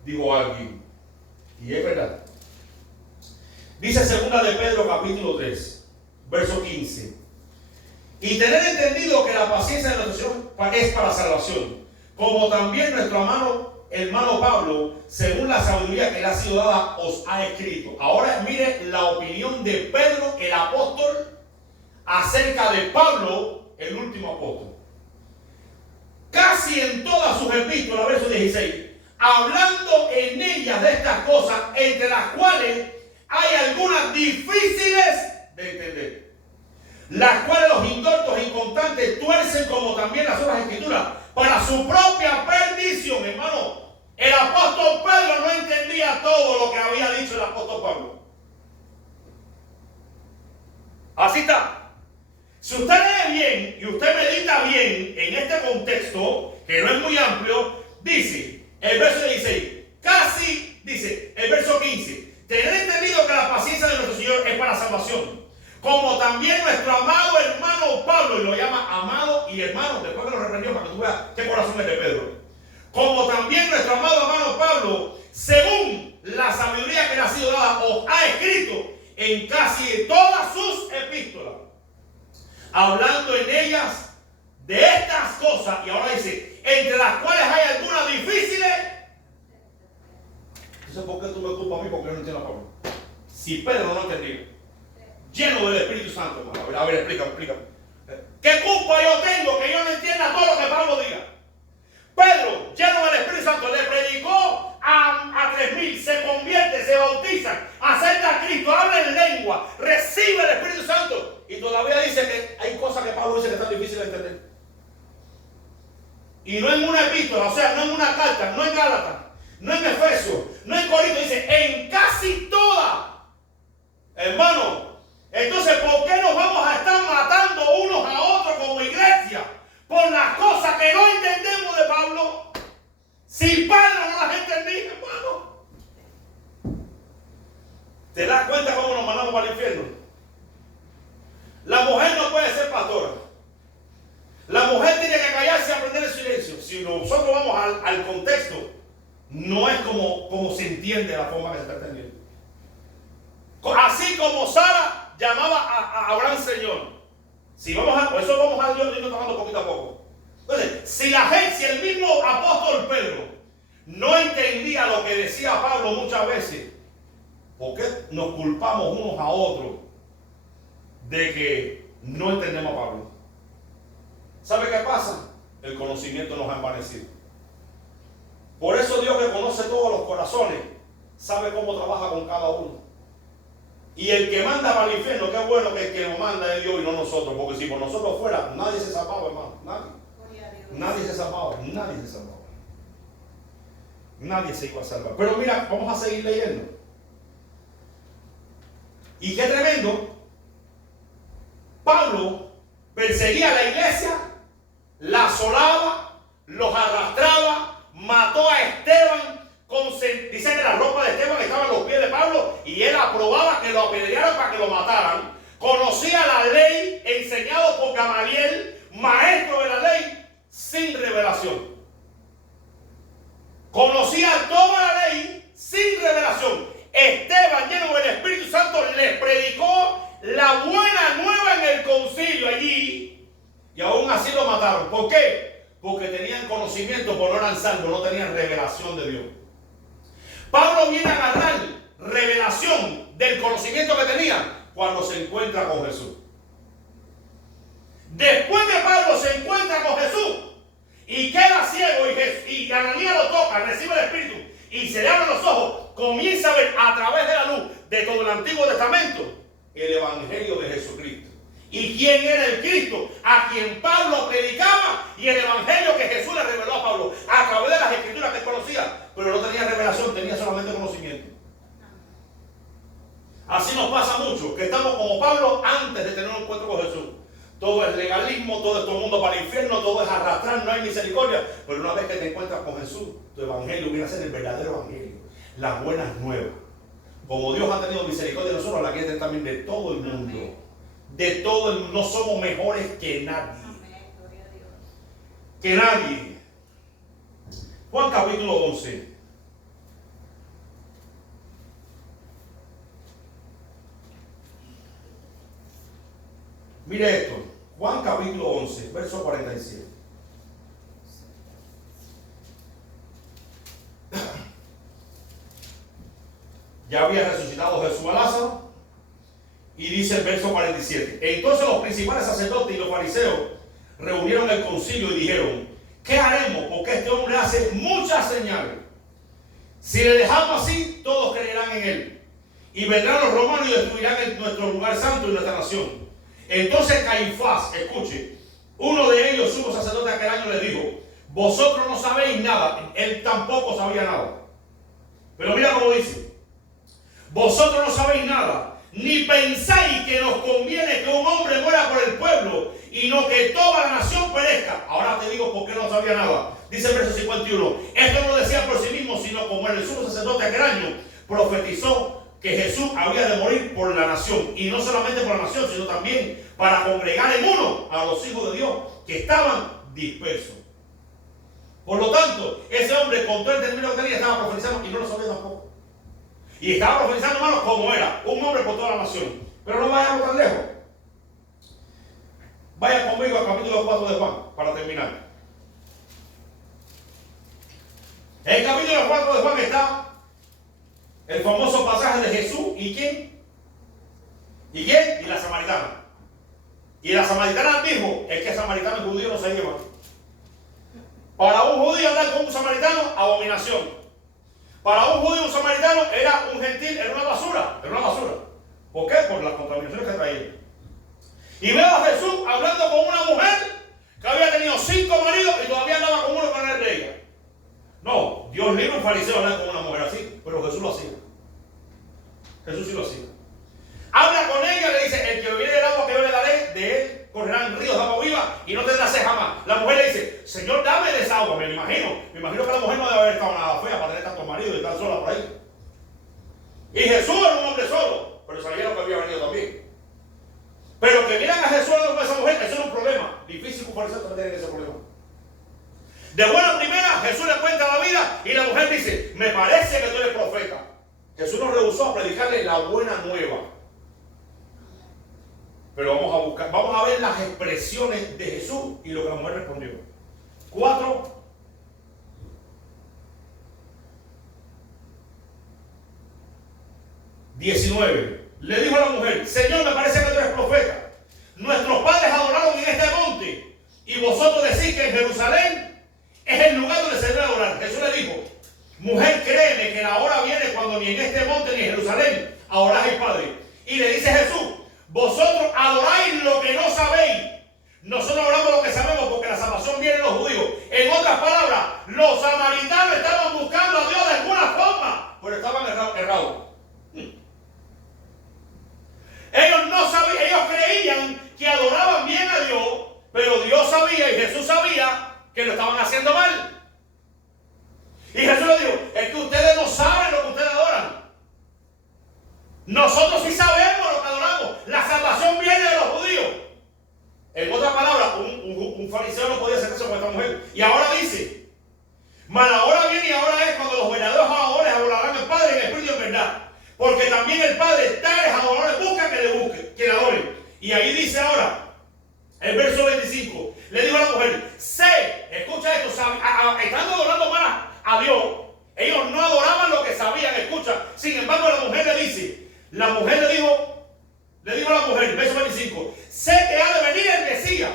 dijo alguien, y es verdad. Dice segunda de Pedro capítulo 3, verso 15. Y tener entendido que la paciencia de nuestro Señor es para salvación, como también nuestro hermano Pablo, según la sabiduría que le ha sido dada, os ha escrito. Ahora mire la opinión de Pedro, el apóstol, acerca de Pablo, el último apóstol. Casi en todas sus epístolas, verso 16, hablando en ellas de estas cosas, entre las cuales hay algunas difíciles de entender, las cuales los indoctos e inconstantes tuercen, como también las otras escrituras, para su propia perdición. Hermano, el apóstol Pedro no entendía todo lo que había dicho el apóstol Pablo. Así está. Si usted lee bien y usted medita bien en este contexto, que no es muy amplio, dice el verso 16, casi dice el verso 15, tener entendido que la paciencia de nuestro Señor es para salvación, como también nuestro amado hermano Pablo, y lo llama amado y hermano, después que lo reprendió para que tú veas qué corazón es de Pedro, como también nuestro amado hermano Pablo, según la sabiduría que le ha sido dada, os ha escrito en casi todas sus epístolas, hablando en ellas de estas cosas, y ahora dice, entre las cuales hay algunas difíciles. Entonces, ¿por qué tú me culpas a mí? Porque yo no entiendo a Pablo. Si Pedro no entendía, lleno del Espíritu Santo, hermano. A ver, explícame. ¿Qué culpa yo tengo que yo no entienda todo lo que Pablo diga? Pedro, lleno del Espíritu Santo, le predicó a 3,000, se convierte, se bautizan, acepta a Cristo, habla en lengua, recibe el Espíritu Santo, y todavía dice que hay cosas que Pablo dice que están difíciles de entender. Y no en una epístola, o sea, no en una carta, no en Gálatas, no en Efesios, no en Corintios, dice en casi todas. Hermano, entonces, ¿por qué nos vamos a estar matando unos a otros como iglesia por las cosas que no entendemos de Pablo? Si Pedro no las entendía, hermano. ¿Te das cuenta cómo nos mandamos para el infierno? La mujer no puede ser pastora. La mujer tiene que callarse y aprender el silencio. Si nosotros vamos al contexto, no es como se entiende la forma que se está entendiendo. Así como Sara llamaba a Abraham Señor. Si vamos a, por eso vamos a Dios trabajando poquito a poco. Entonces, si el mismo apóstol Pedro no entendía lo que decía Pablo muchas veces, ¿por qué nos culpamos unos a otros de que no entendemos a Pablo? ¿Sabe qué pasa? El conocimiento nos ha envanecido. Por eso Dios, que conoce todos los corazones, sabe cómo trabaja con cada uno. Y el que manda para el infierno, qué bueno que el que nos manda es Dios y no nosotros. Porque si por nosotros fuera, nadie se salvaba, hermano. Nadie se salvaba. Nadie se salvaba. Nadie se iba a salvar. Pero mira, vamos a seguir leyendo. Y qué tremendo. Pablo perseguía a la iglesia, la asolaba, los arrastraba, mató a Esteban. Dice que la ropa de Esteban estaba en los pies de Pablo y él aprobaba que lo apedrearan para que lo mataran. Conocía la ley, enseñado por Gamaliel, maestro de la ley, sin revelación. Conocía toda la ley sin revelación. Esteban, lleno del Espíritu Santo, les predicó la buena nueva en el concilio allí y aún así lo mataron. ¿Por qué? Porque tenían conocimiento, pero no eran salvos, no tenían revelación de Dios. Pablo viene a agarrar revelación del conocimiento que tenía cuando se encuentra con Jesús. Después de Pablo se encuentra con Jesús y queda ciego y Ananías lo toca, recibe el Espíritu y se le abren los ojos, comienza a ver a través de la luz de todo el Antiguo Testamento el Evangelio de Jesucristo. ¿Y quién era el Cristo? A quien Pablo predicaba y el Evangelio que Jesús le reveló a Pablo a través de las Escrituras que conocía, pero no tenía revelación, tenía solamente conocimiento. Así nos pasa mucho, que estamos como Pablo antes de tener un encuentro con Jesús. Todo es legalismo, todo es todo el mundo para el infierno, todo es arrastrar, no hay misericordia. Pero una vez que te encuentras con Jesús, tu evangelio viene a ser el verdadero evangelio, las buenas nuevas. Como Dios ha tenido misericordia de nosotros, la quiere tener también de todo el mundo. Amén. De todo el mundo, no somos mejores que nadie. Amén. Gloria a Dios. Que nadie. Juan capítulo 11. Mire esto. Juan capítulo 11, verso 47. Ya había resucitado Jesús a Lázaro. Y dice el verso 47. Entonces los principales sacerdotes y los fariseos reunieron el concilio y dijeron: ¿qué haremos? Porque este hombre hace muchas señales. Si le dejamos así, todos creerán en él. Y vendrán los romanos y destruirán nuestro lugar santo y nuestra nación. Entonces Caifás, escuche, uno de ellos, sumo sacerdote de aquel año, les dijo: vosotros no sabéis nada. Él tampoco sabía nada. Pero mira cómo dice: vosotros no sabéis nada, ni pensáis que nos conviene que un hombre muera por el pueblo y no que toda la nación perezca. Ahora te digo por qué no sabía nada. Dice el verso 51. Esto no lo decía por sí mismo, sino como el sumo sacerdote aquel año profetizó que Jesús había de morir por la nación. Y no solamente por la nación, sino también para congregar en uno a los hijos de Dios que estaban dispersos. Por lo tanto, ese hombre con todo el término que tenía estaba profetizando y no lo sabía tampoco. Y estaba profetizando, hermanos, como era, un hombre por toda la nación. Pero no vayamos tan lejos. Vayan conmigo al capítulo 4 de Juan, para terminar. En el capítulo 4 de Juan está el famoso pasaje de Jesús y ¿quién? ¿Y quién? Y la samaritana. Y la samaritana dijo: es que samaritano y judío no se llevan. Para un judío andar con un samaritano, abominación. Para un judío, un samaritano era un gentil, era una basura. Era una basura. ¿Por qué? Por las contaminaciones que traía. Y veo a Jesús hablando con una mujer que había tenido 5 maridos y todavía andaba con uno con el de ella. No, Dios libre un fariseo hablar con una mujer así, pero Jesús lo hacía. Jesús sí lo hacía. Habla con ella y le dice: el que bebiere del agua que yo le daré, de él correrán ríos de agua viva y no tendrá sed jamás. La mujer le dice: Señor, dame de esa agua. Me imagino que la mujer no debe haber estado nada fea para tener tantos maridos y estar sola por ahí. Y Jesús era un hombre solo, pero sabía lo que había venido también. Pero que miran a Jesús con esa mujer, eso es un problema. Difícil por eso tener ese problema. De buena primera, Jesús le cuenta la vida y la mujer dice: me parece que tú eres profeta. Jesús nos rehusó a predicarle la buena nueva. Pero vamos a ver las expresiones de Jesús y lo que la mujer respondió. 4. Le dijo a la mujer: Señor, me parece que tú eres profeta. Nuestros padres adoraron en este monte y vosotros decís que en Jerusalén es el lugar donde se debe adorar. Jesús le dijo: mujer, créeme que la hora viene cuando ni en este monte ni en Jerusalén adoráis al Padre. Y le dice Jesús, vosotros adoráis lo que no sabéis. Nosotros adoramos lo que sabemos porque la salvación viene de los judíos. En otras palabras, los samaritanos estaban buscando a Dios de alguna forma, pero estaban errados. Ellos no sabían, ellos creían que adoraban bien a Dios, pero Dios sabía y Jesús sabía que lo estaban haciendo mal. Y Jesús le dijo, es que ustedes no saben lo que ustedes adoran. Nosotros sí sabemos lo que adoramos. La salvación viene de los judíos. En otras palabras, un fariseo no podía hacer eso con esta mujer. Y ahora dice, mas la hora viene y ahora es cuando los verdaderos adoradores adorarán al Padre en espíritu y en verdad. Porque también el Padre tales adoradores busca que le adoren. Y ahí dice ahora, el verso 25, le dijo a la mujer, escucha esto, estando adorando mal a Dios, ellos no adoraban lo que sabían, escucha. Sin embargo, la mujer le dice, la mujer le dijo a la mujer, verso 25, sé que ha de venir el Mesías,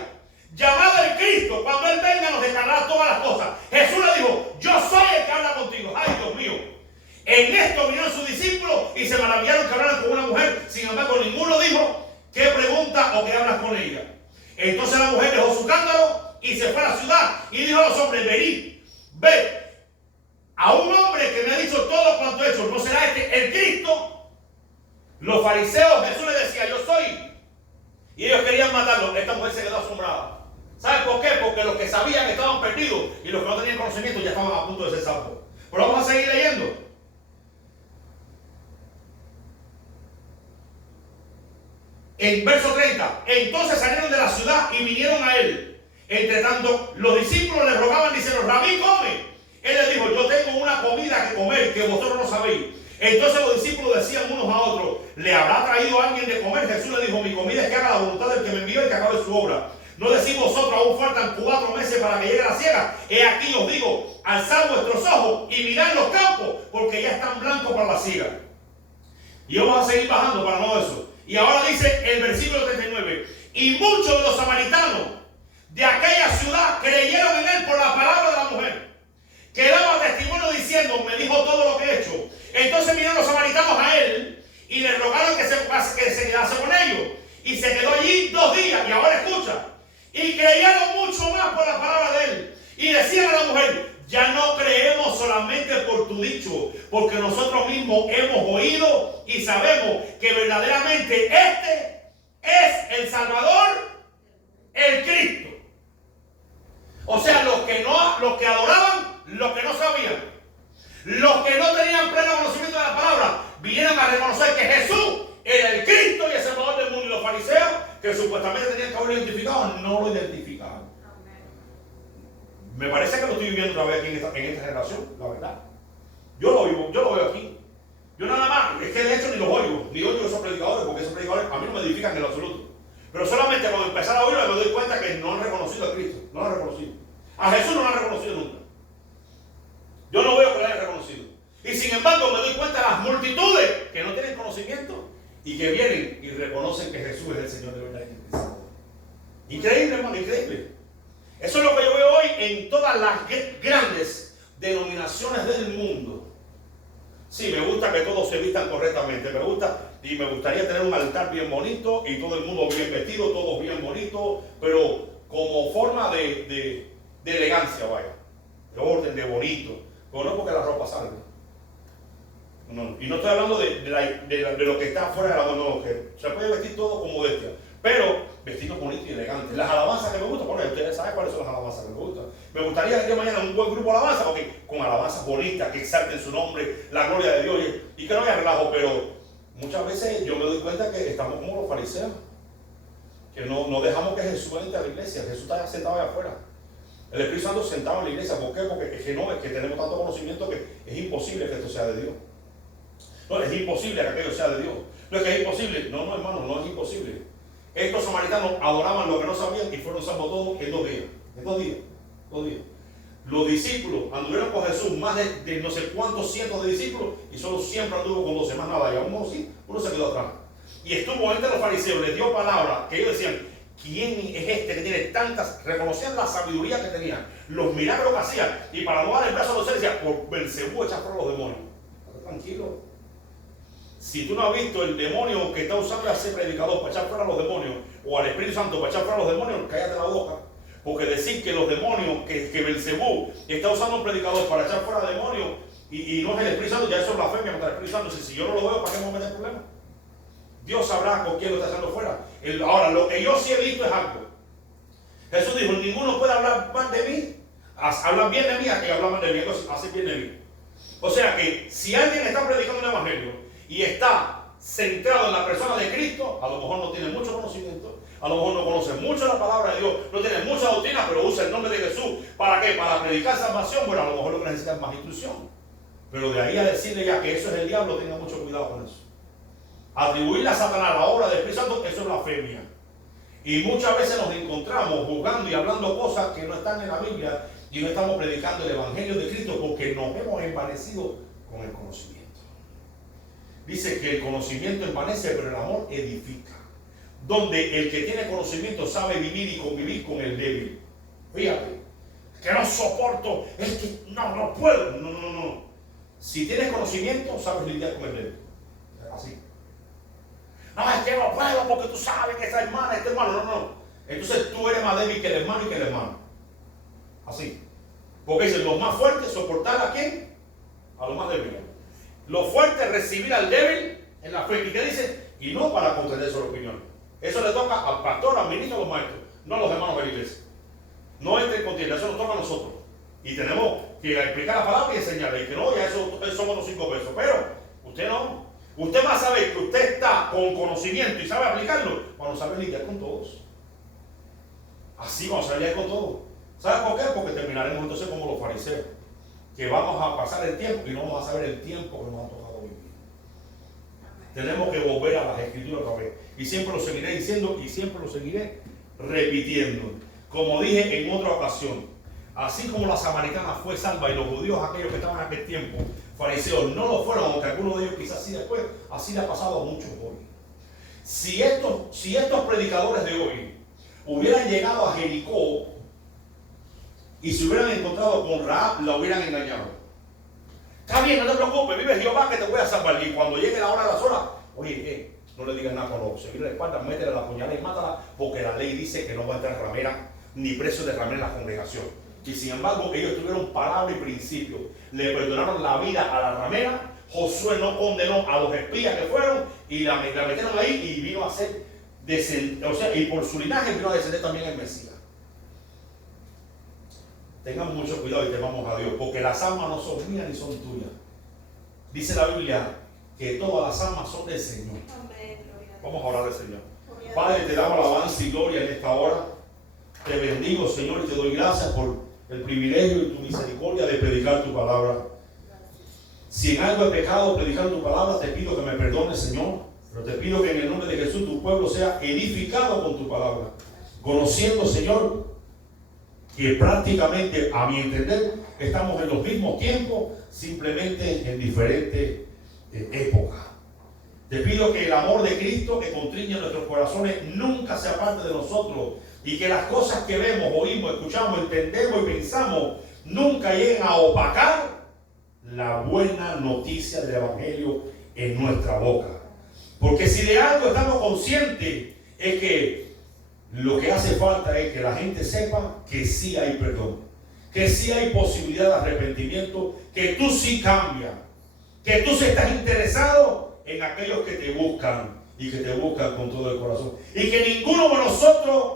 llamado el Cristo, cuando Él venga nos declarará todas las cosas. Jesús le dijo, yo soy el que habla contigo. Ay, Dios mío. En esto vinieron sus discípulos y se maravillaron que hablaran con una mujer. Sin embargo, ninguno dijo, ¿qué pregunta o qué hablas con ella? Entonces la mujer dejó su cántaro y se fue a la ciudad y dijo a los hombres, venid, ve a un hombre que me ha dicho todo cuanto he hecho. ¿No será este el Cristo? Los fariseos, Jesús les decía, yo soy. Y ellos querían matarlo. Esta mujer se quedó asombrada. ¿Saben por qué? Porque los que sabían estaban perdidos y los que no tenían conocimiento ya estaban a punto de ser salvos. Pero vamos a seguir leyendo. En verso 30, entonces salieron de la ciudad y vinieron a él. Entre tanto, los discípulos le rogaban diciendo, Rabí, come. Él les dijo, yo tengo una comida que comer que vosotros no sabéis. Entonces los discípulos decían unos a otros, ¿le habrá traído alguien de comer? Jesús le dijo, mi comida es que haga la voluntad del que me envió y que acabe su obra. ¿No decís vosotros, aún faltan 4 meses para que llegue la siega? He aquí os digo, alzad vuestros ojos y mirad los campos, porque ya están blancos para la siega. Y vamos a seguir bajando para no eso. Y ahora dice el versículo 39, y muchos de los samaritanos de aquella ciudad creyeron en él por la palabra de la mujer, que daba testimonio diciendo, me dijo todo lo que he hecho. Entonces vinieron los samaritanos a él y le rogaron que se quedase con ellos. Y se quedó allí 2 días. Y ahora escucha. Y creyeron mucho más por la palabra de él. Y decían a la mujer, ya no creemos solamente por tu dicho, porque nosotros mismos hemos oído y sabemos que verdaderamente este es el Salvador, el Cristo. O sea, los que adoraban, los que no sabían, los que no tenían pleno conocimiento de la palabra, vinieron a reconocer que Jesús era el Cristo y el Salvador del mundo. Y los fariseos, que supuestamente tenían que haberlo identificado, no lo identificaban. Me parece que lo estoy viviendo otra vez aquí en esta generación, la verdad. Yo lo veo aquí. Yo nada más, es que de hecho ni los oigo, ni oigo esos predicadores, porque esos predicadores a mí no me edifican en lo absoluto. Pero solamente cuando empezar a oírlo me doy cuenta que no han reconocido a Cristo, no lo han reconocido. A Jesús no lo han reconocido nunca. Yo no veo que lo hayan reconocido. Y sin embargo me doy cuenta de las multitudes que no tienen conocimiento y que vienen y reconocen que Jesús es el Señor de verdad y el Salvador. Increíble, hermano, increíble. Eso es lo que yo veo hoy en todas las grandes denominaciones del mundo. Sí, me gusta que todos se vistan correctamente, me gusta y me gustaría tener un altar bien bonito y todo el mundo bien vestido, todos bien bonitos, pero como forma de elegancia, vaya, de orden, de bonito, pero no porque la ropa salga. No, y no estoy hablando de lo que está fuera de la mano, no, que se puede vestir todo con modestia, pero vestidos bonitos y elegantes. Las alabanzas que me gustan, bueno, ustedes saben cuáles son las alabanzas que me gustan. Me gustaría que mañana un buen grupo de alabanza, porque con alabanzas bonitas, que exalten su nombre, la gloria de Dios, y que no haya relajo, pero muchas veces yo me doy cuenta que estamos como los fariseos, que no dejamos que Jesús entre a la iglesia. Jesús está sentado allá afuera. El Espíritu Santo sentado en la iglesia. ¿Por qué? Porque es que tenemos tanto conocimiento que es imposible que esto sea de Dios. No, es imposible que aquello sea de Dios. No es que es imposible. No, hermano, no es imposible. Estos samaritanos adoraban lo que no sabían y fueron salvos todos en 2 días. En 2 días. 2 días. Los discípulos anduvieron con Jesús, más de no sé cuántos cientos de discípulos, y solo siempre anduvo con 12, más nada. Y aún así, uno se quedó atrás. Y estuvo entre los fariseos, les dio palabra, que ellos decían, ¿quién es este que tiene tantas? Reconocían la sabiduría que tenía, los milagros que hacía, y para no dar el brazo a los seres decía, por Belcebú echar fuera los demonios. Tranquilo. Si tú no has visto el demonio que está usando a ese predicador para echar fuera a los demonios, o al Espíritu Santo para echar fuera a los demonios, cállate la boca. Porque decir que los demonios, que Belcebú está usando un predicador para echar fuera a demonios, y no es el Espíritu Santo, ya eso es blasfemia contra el Espíritu Santo. Si yo no lo veo, ¿para qué me meter problema? Dios sabrá con quién lo está echando fuera. Ahora, lo que yo sí he visto es algo. Jesús dijo, ninguno puede hablar mal de mí. Hablan bien de mí a que hablan mal de mí. Entonces, hacen bien de mí. O sea que si alguien está predicando un evangelio y está centrado en la persona de Cristo, a lo mejor no tiene mucho conocimiento, a lo mejor no conoce mucho la palabra de Dios, no tiene mucha doctrina, pero usa el nombre de Jesús. ¿Para qué? Para predicar salvación. Bueno, a lo mejor lo que necesita es más instrucción. Pero de ahí a decirle ya que eso es el diablo, tenga mucho cuidado con eso. Atribuirle a Satanás la obra del Espíritu Santo, eso es blasfemia. Y muchas veces nos encontramos juzgando y hablando cosas que no están en la Biblia y no estamos predicando el Evangelio de Cristo porque nos hemos envanecido con el conocimiento. Dice que el conocimiento envanece, pero el amor edifica. Donde el que tiene conocimiento sabe vivir y convivir con el débil. Fíjate, que no soporto, es que no puedo. No. Si tienes conocimiento, sabes lidiar con el débil. Así. No, es que no puedo porque tú sabes que esa hermana, este hermano, no. Entonces tú eres más débil que el hermano y que el hermano. Así. Porque dicen, los más fuertes soportar a quién? A los más débiles. Los fuertes recibir al débil en la fe. ¿Y qué dice? Y no para contender su opinión. Eso le toca al pastor, al ministro, a los maestros, no a los hermanos de la iglesia. No entre en contienda, eso nos toca a nosotros. Y tenemos que explicar la palabra y enseñarle. Y que no, ya eso somos los 5 pesos. Pero usted no. Usted va a saber que usted está con conocimiento y sabe aplicarlo cuando sabe lidiar con todos. Así vamos a lidiar con todos. ¿Sabe por qué? Porque terminaremos entonces como los fariseos. Que vamos a pasar el tiempo y no vamos a saber el tiempo que nos ha tocado vivir. Tenemos que volver a las Escrituras otra vez. Y siempre lo seguiré diciendo y siempre lo seguiré repitiendo. Como dije en otra ocasión, así como la samaritana fue salva y los judíos, aquellos que estaban en aquel tiempo, fariseos, no lo fueron, aunque algunos de ellos quizás sí después, así le ha pasado a muchos hoy. Si estos predicadores de hoy hubieran llegado a Jericó y se hubieran encontrado con Rahab, la hubieran engañado. Está bien, no te preocupes, vive Jehová que te voy a salvar. Y cuando llegue la hora de las horas, oye, no le digas nada con los seguir la espalda, métele la puñalada y mátala, porque la ley dice que no va a entrar ramera ni preso de ramera en la congregación. Y sin embargo, ellos tuvieron palabra y principio, le perdonaron la vida a la ramera. Josué no condenó a los espías que fueron y la metieron ahí y vino a ser y por su linaje vino a descender también el Mesías. Tengan mucho cuidado y temamos a Dios, porque las almas no son mías ni son tuyas. Dice la Biblia que todas las almas son del Señor. Vamos a orar al Señor. Padre, te damos alabanza y gloria en esta hora. Te bendigo, Señor, y te doy gracias por el privilegio y tu misericordia de predicar tu palabra. Si en algo he pecado predicar tu palabra, te pido que me perdones, Señor. Pero te pido que en el nombre de Jesús tu pueblo sea edificado con tu palabra. Conociendo, Señor, que prácticamente, a mi entender, estamos en los mismos tiempos, simplemente en diferentes épocas. Te pido que el amor de Cristo que constriñe nuestros corazones nunca se aparte de nosotros y que las cosas que vemos, oímos, escuchamos, entendemos y pensamos nunca lleguen a opacar la buena noticia del Evangelio en nuestra boca. Porque si de algo estamos conscientes es que lo que hace falta es que la gente sepa que sí hay perdón, que sí hay posibilidad de arrepentimiento, que tú sí cambias, que tú sí estás interesado en aquellos que te buscan y que te buscan con todo el corazón. Y que ninguno de nosotros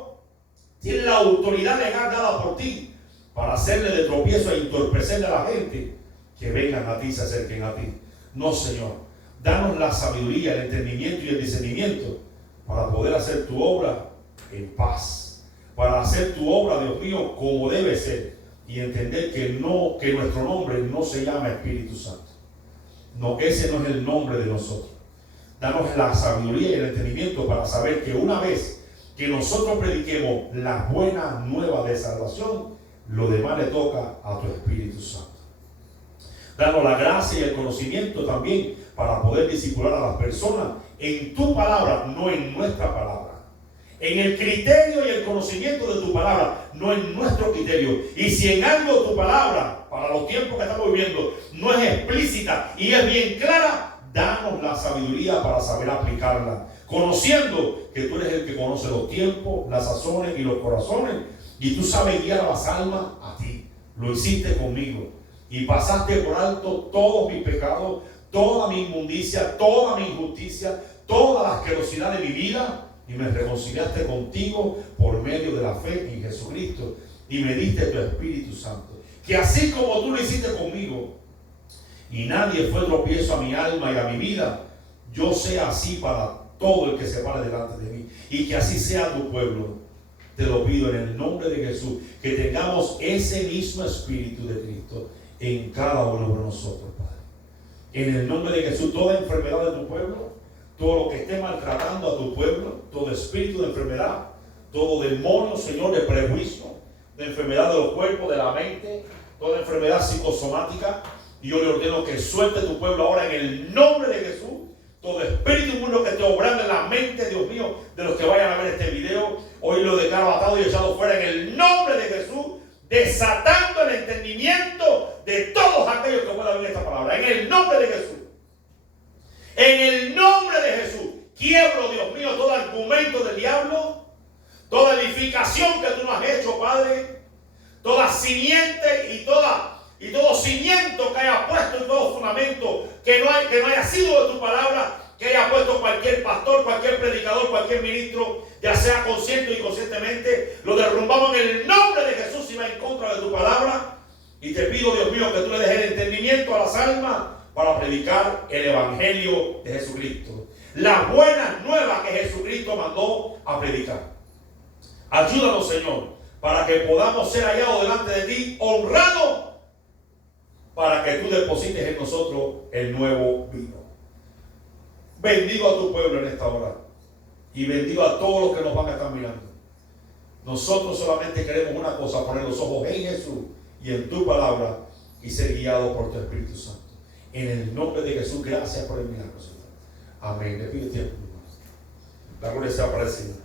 tiene la autoridad legal dada por ti para hacerle de tropiezo e entorpecerle a la gente que vengan a ti y se acerquen a ti. No, Señor, danos la sabiduría, el entendimiento y el discernimiento para poder hacer tu obra en paz, para hacer tu obra, Dios mío, como debe ser y entender que nuestro nombre no se llama Espíritu Santo. No, ese no es el nombre de nosotros. Danos la sabiduría y el entendimiento para saber que una vez que nosotros prediquemos las buenas nuevas de salvación, lo demás le toca a tu Espíritu Santo. Danos la gracia y el conocimiento también para poder discipular a las personas en tu palabra, no en nuestra palabra. En el criterio y el conocimiento de tu palabra, no en nuestro criterio. Y si en algo tu palabra, para los tiempos que estamos viviendo, no es explícita y es bien clara, danos la sabiduría para saber aplicarla, conociendo que tú eres el que conoce los tiempos, las sazones y los corazones, y tú sabes guiar a las almas a ti. Lo hiciste conmigo y pasaste por alto todos mis pecados, toda mi inmundicia, toda mi injusticia, toda la asquerosidad de mi vida, y me reconciliaste contigo por medio de la fe en Jesucristo, y me diste tu Espíritu Santo. Que así como tú lo hiciste conmigo, y nadie fue tropiezo a mi alma y a mi vida, yo sea así para todo el que se pare delante de mí, y que así sea tu pueblo. Te lo pido en el nombre de Jesús, que tengamos ese mismo Espíritu de Cristo en cada uno de nosotros, Padre. En el nombre de Jesús, toda enfermedad de tu pueblo, todo lo que esté maltratando a tu pueblo, todo espíritu de enfermedad, todo demonio, Señor, de prejuicio, de enfermedad de los cuerpos, de la mente, toda enfermedad psicosomática, y yo le ordeno que suelte tu pueblo ahora en el nombre de Jesús. Todo espíritu inmundo que esté obrando en la mente, Dios mío, de los que vayan a ver este video, hoy lo declaro atado y echado fuera en el nombre de Jesús, desatando el entendimiento de todos aquellos que puedan ver esta palabra, en el nombre de Jesús. En el nombre de Jesús, quiebro, Dios mío, todo argumento del diablo, toda edificación que tú nos has hecho, Padre, toda simiente y todo cimiento que haya puesto en todo fundamento que no haya sido de tu palabra, que haya puesto cualquier pastor, cualquier predicador, cualquier ministro, ya sea consciente o inconscientemente, lo derrumbamos en el nombre de Jesús y va en contra de tu palabra. Y te pido, Dios mío, que tú le dejes el entendimiento a las almas para predicar el evangelio de Jesucristo, las buenas nuevas que Jesucristo mandó a predicar. Ayúdanos, Señor, para que podamos ser hallados delante de ti, honrados, para que tú deposites en nosotros el nuevo vino. Bendigo a tu pueblo en esta hora y bendigo a todos los que nos van a estar mirando. Nosotros solamente queremos una cosa: poner los ojos en Jesús y en tu palabra y ser guiados por tu Espíritu Santo. En el nombre de Jesús, gracias por el milagro, Señor. Amén. Le pido tiempo. La gloria sea para el Señor.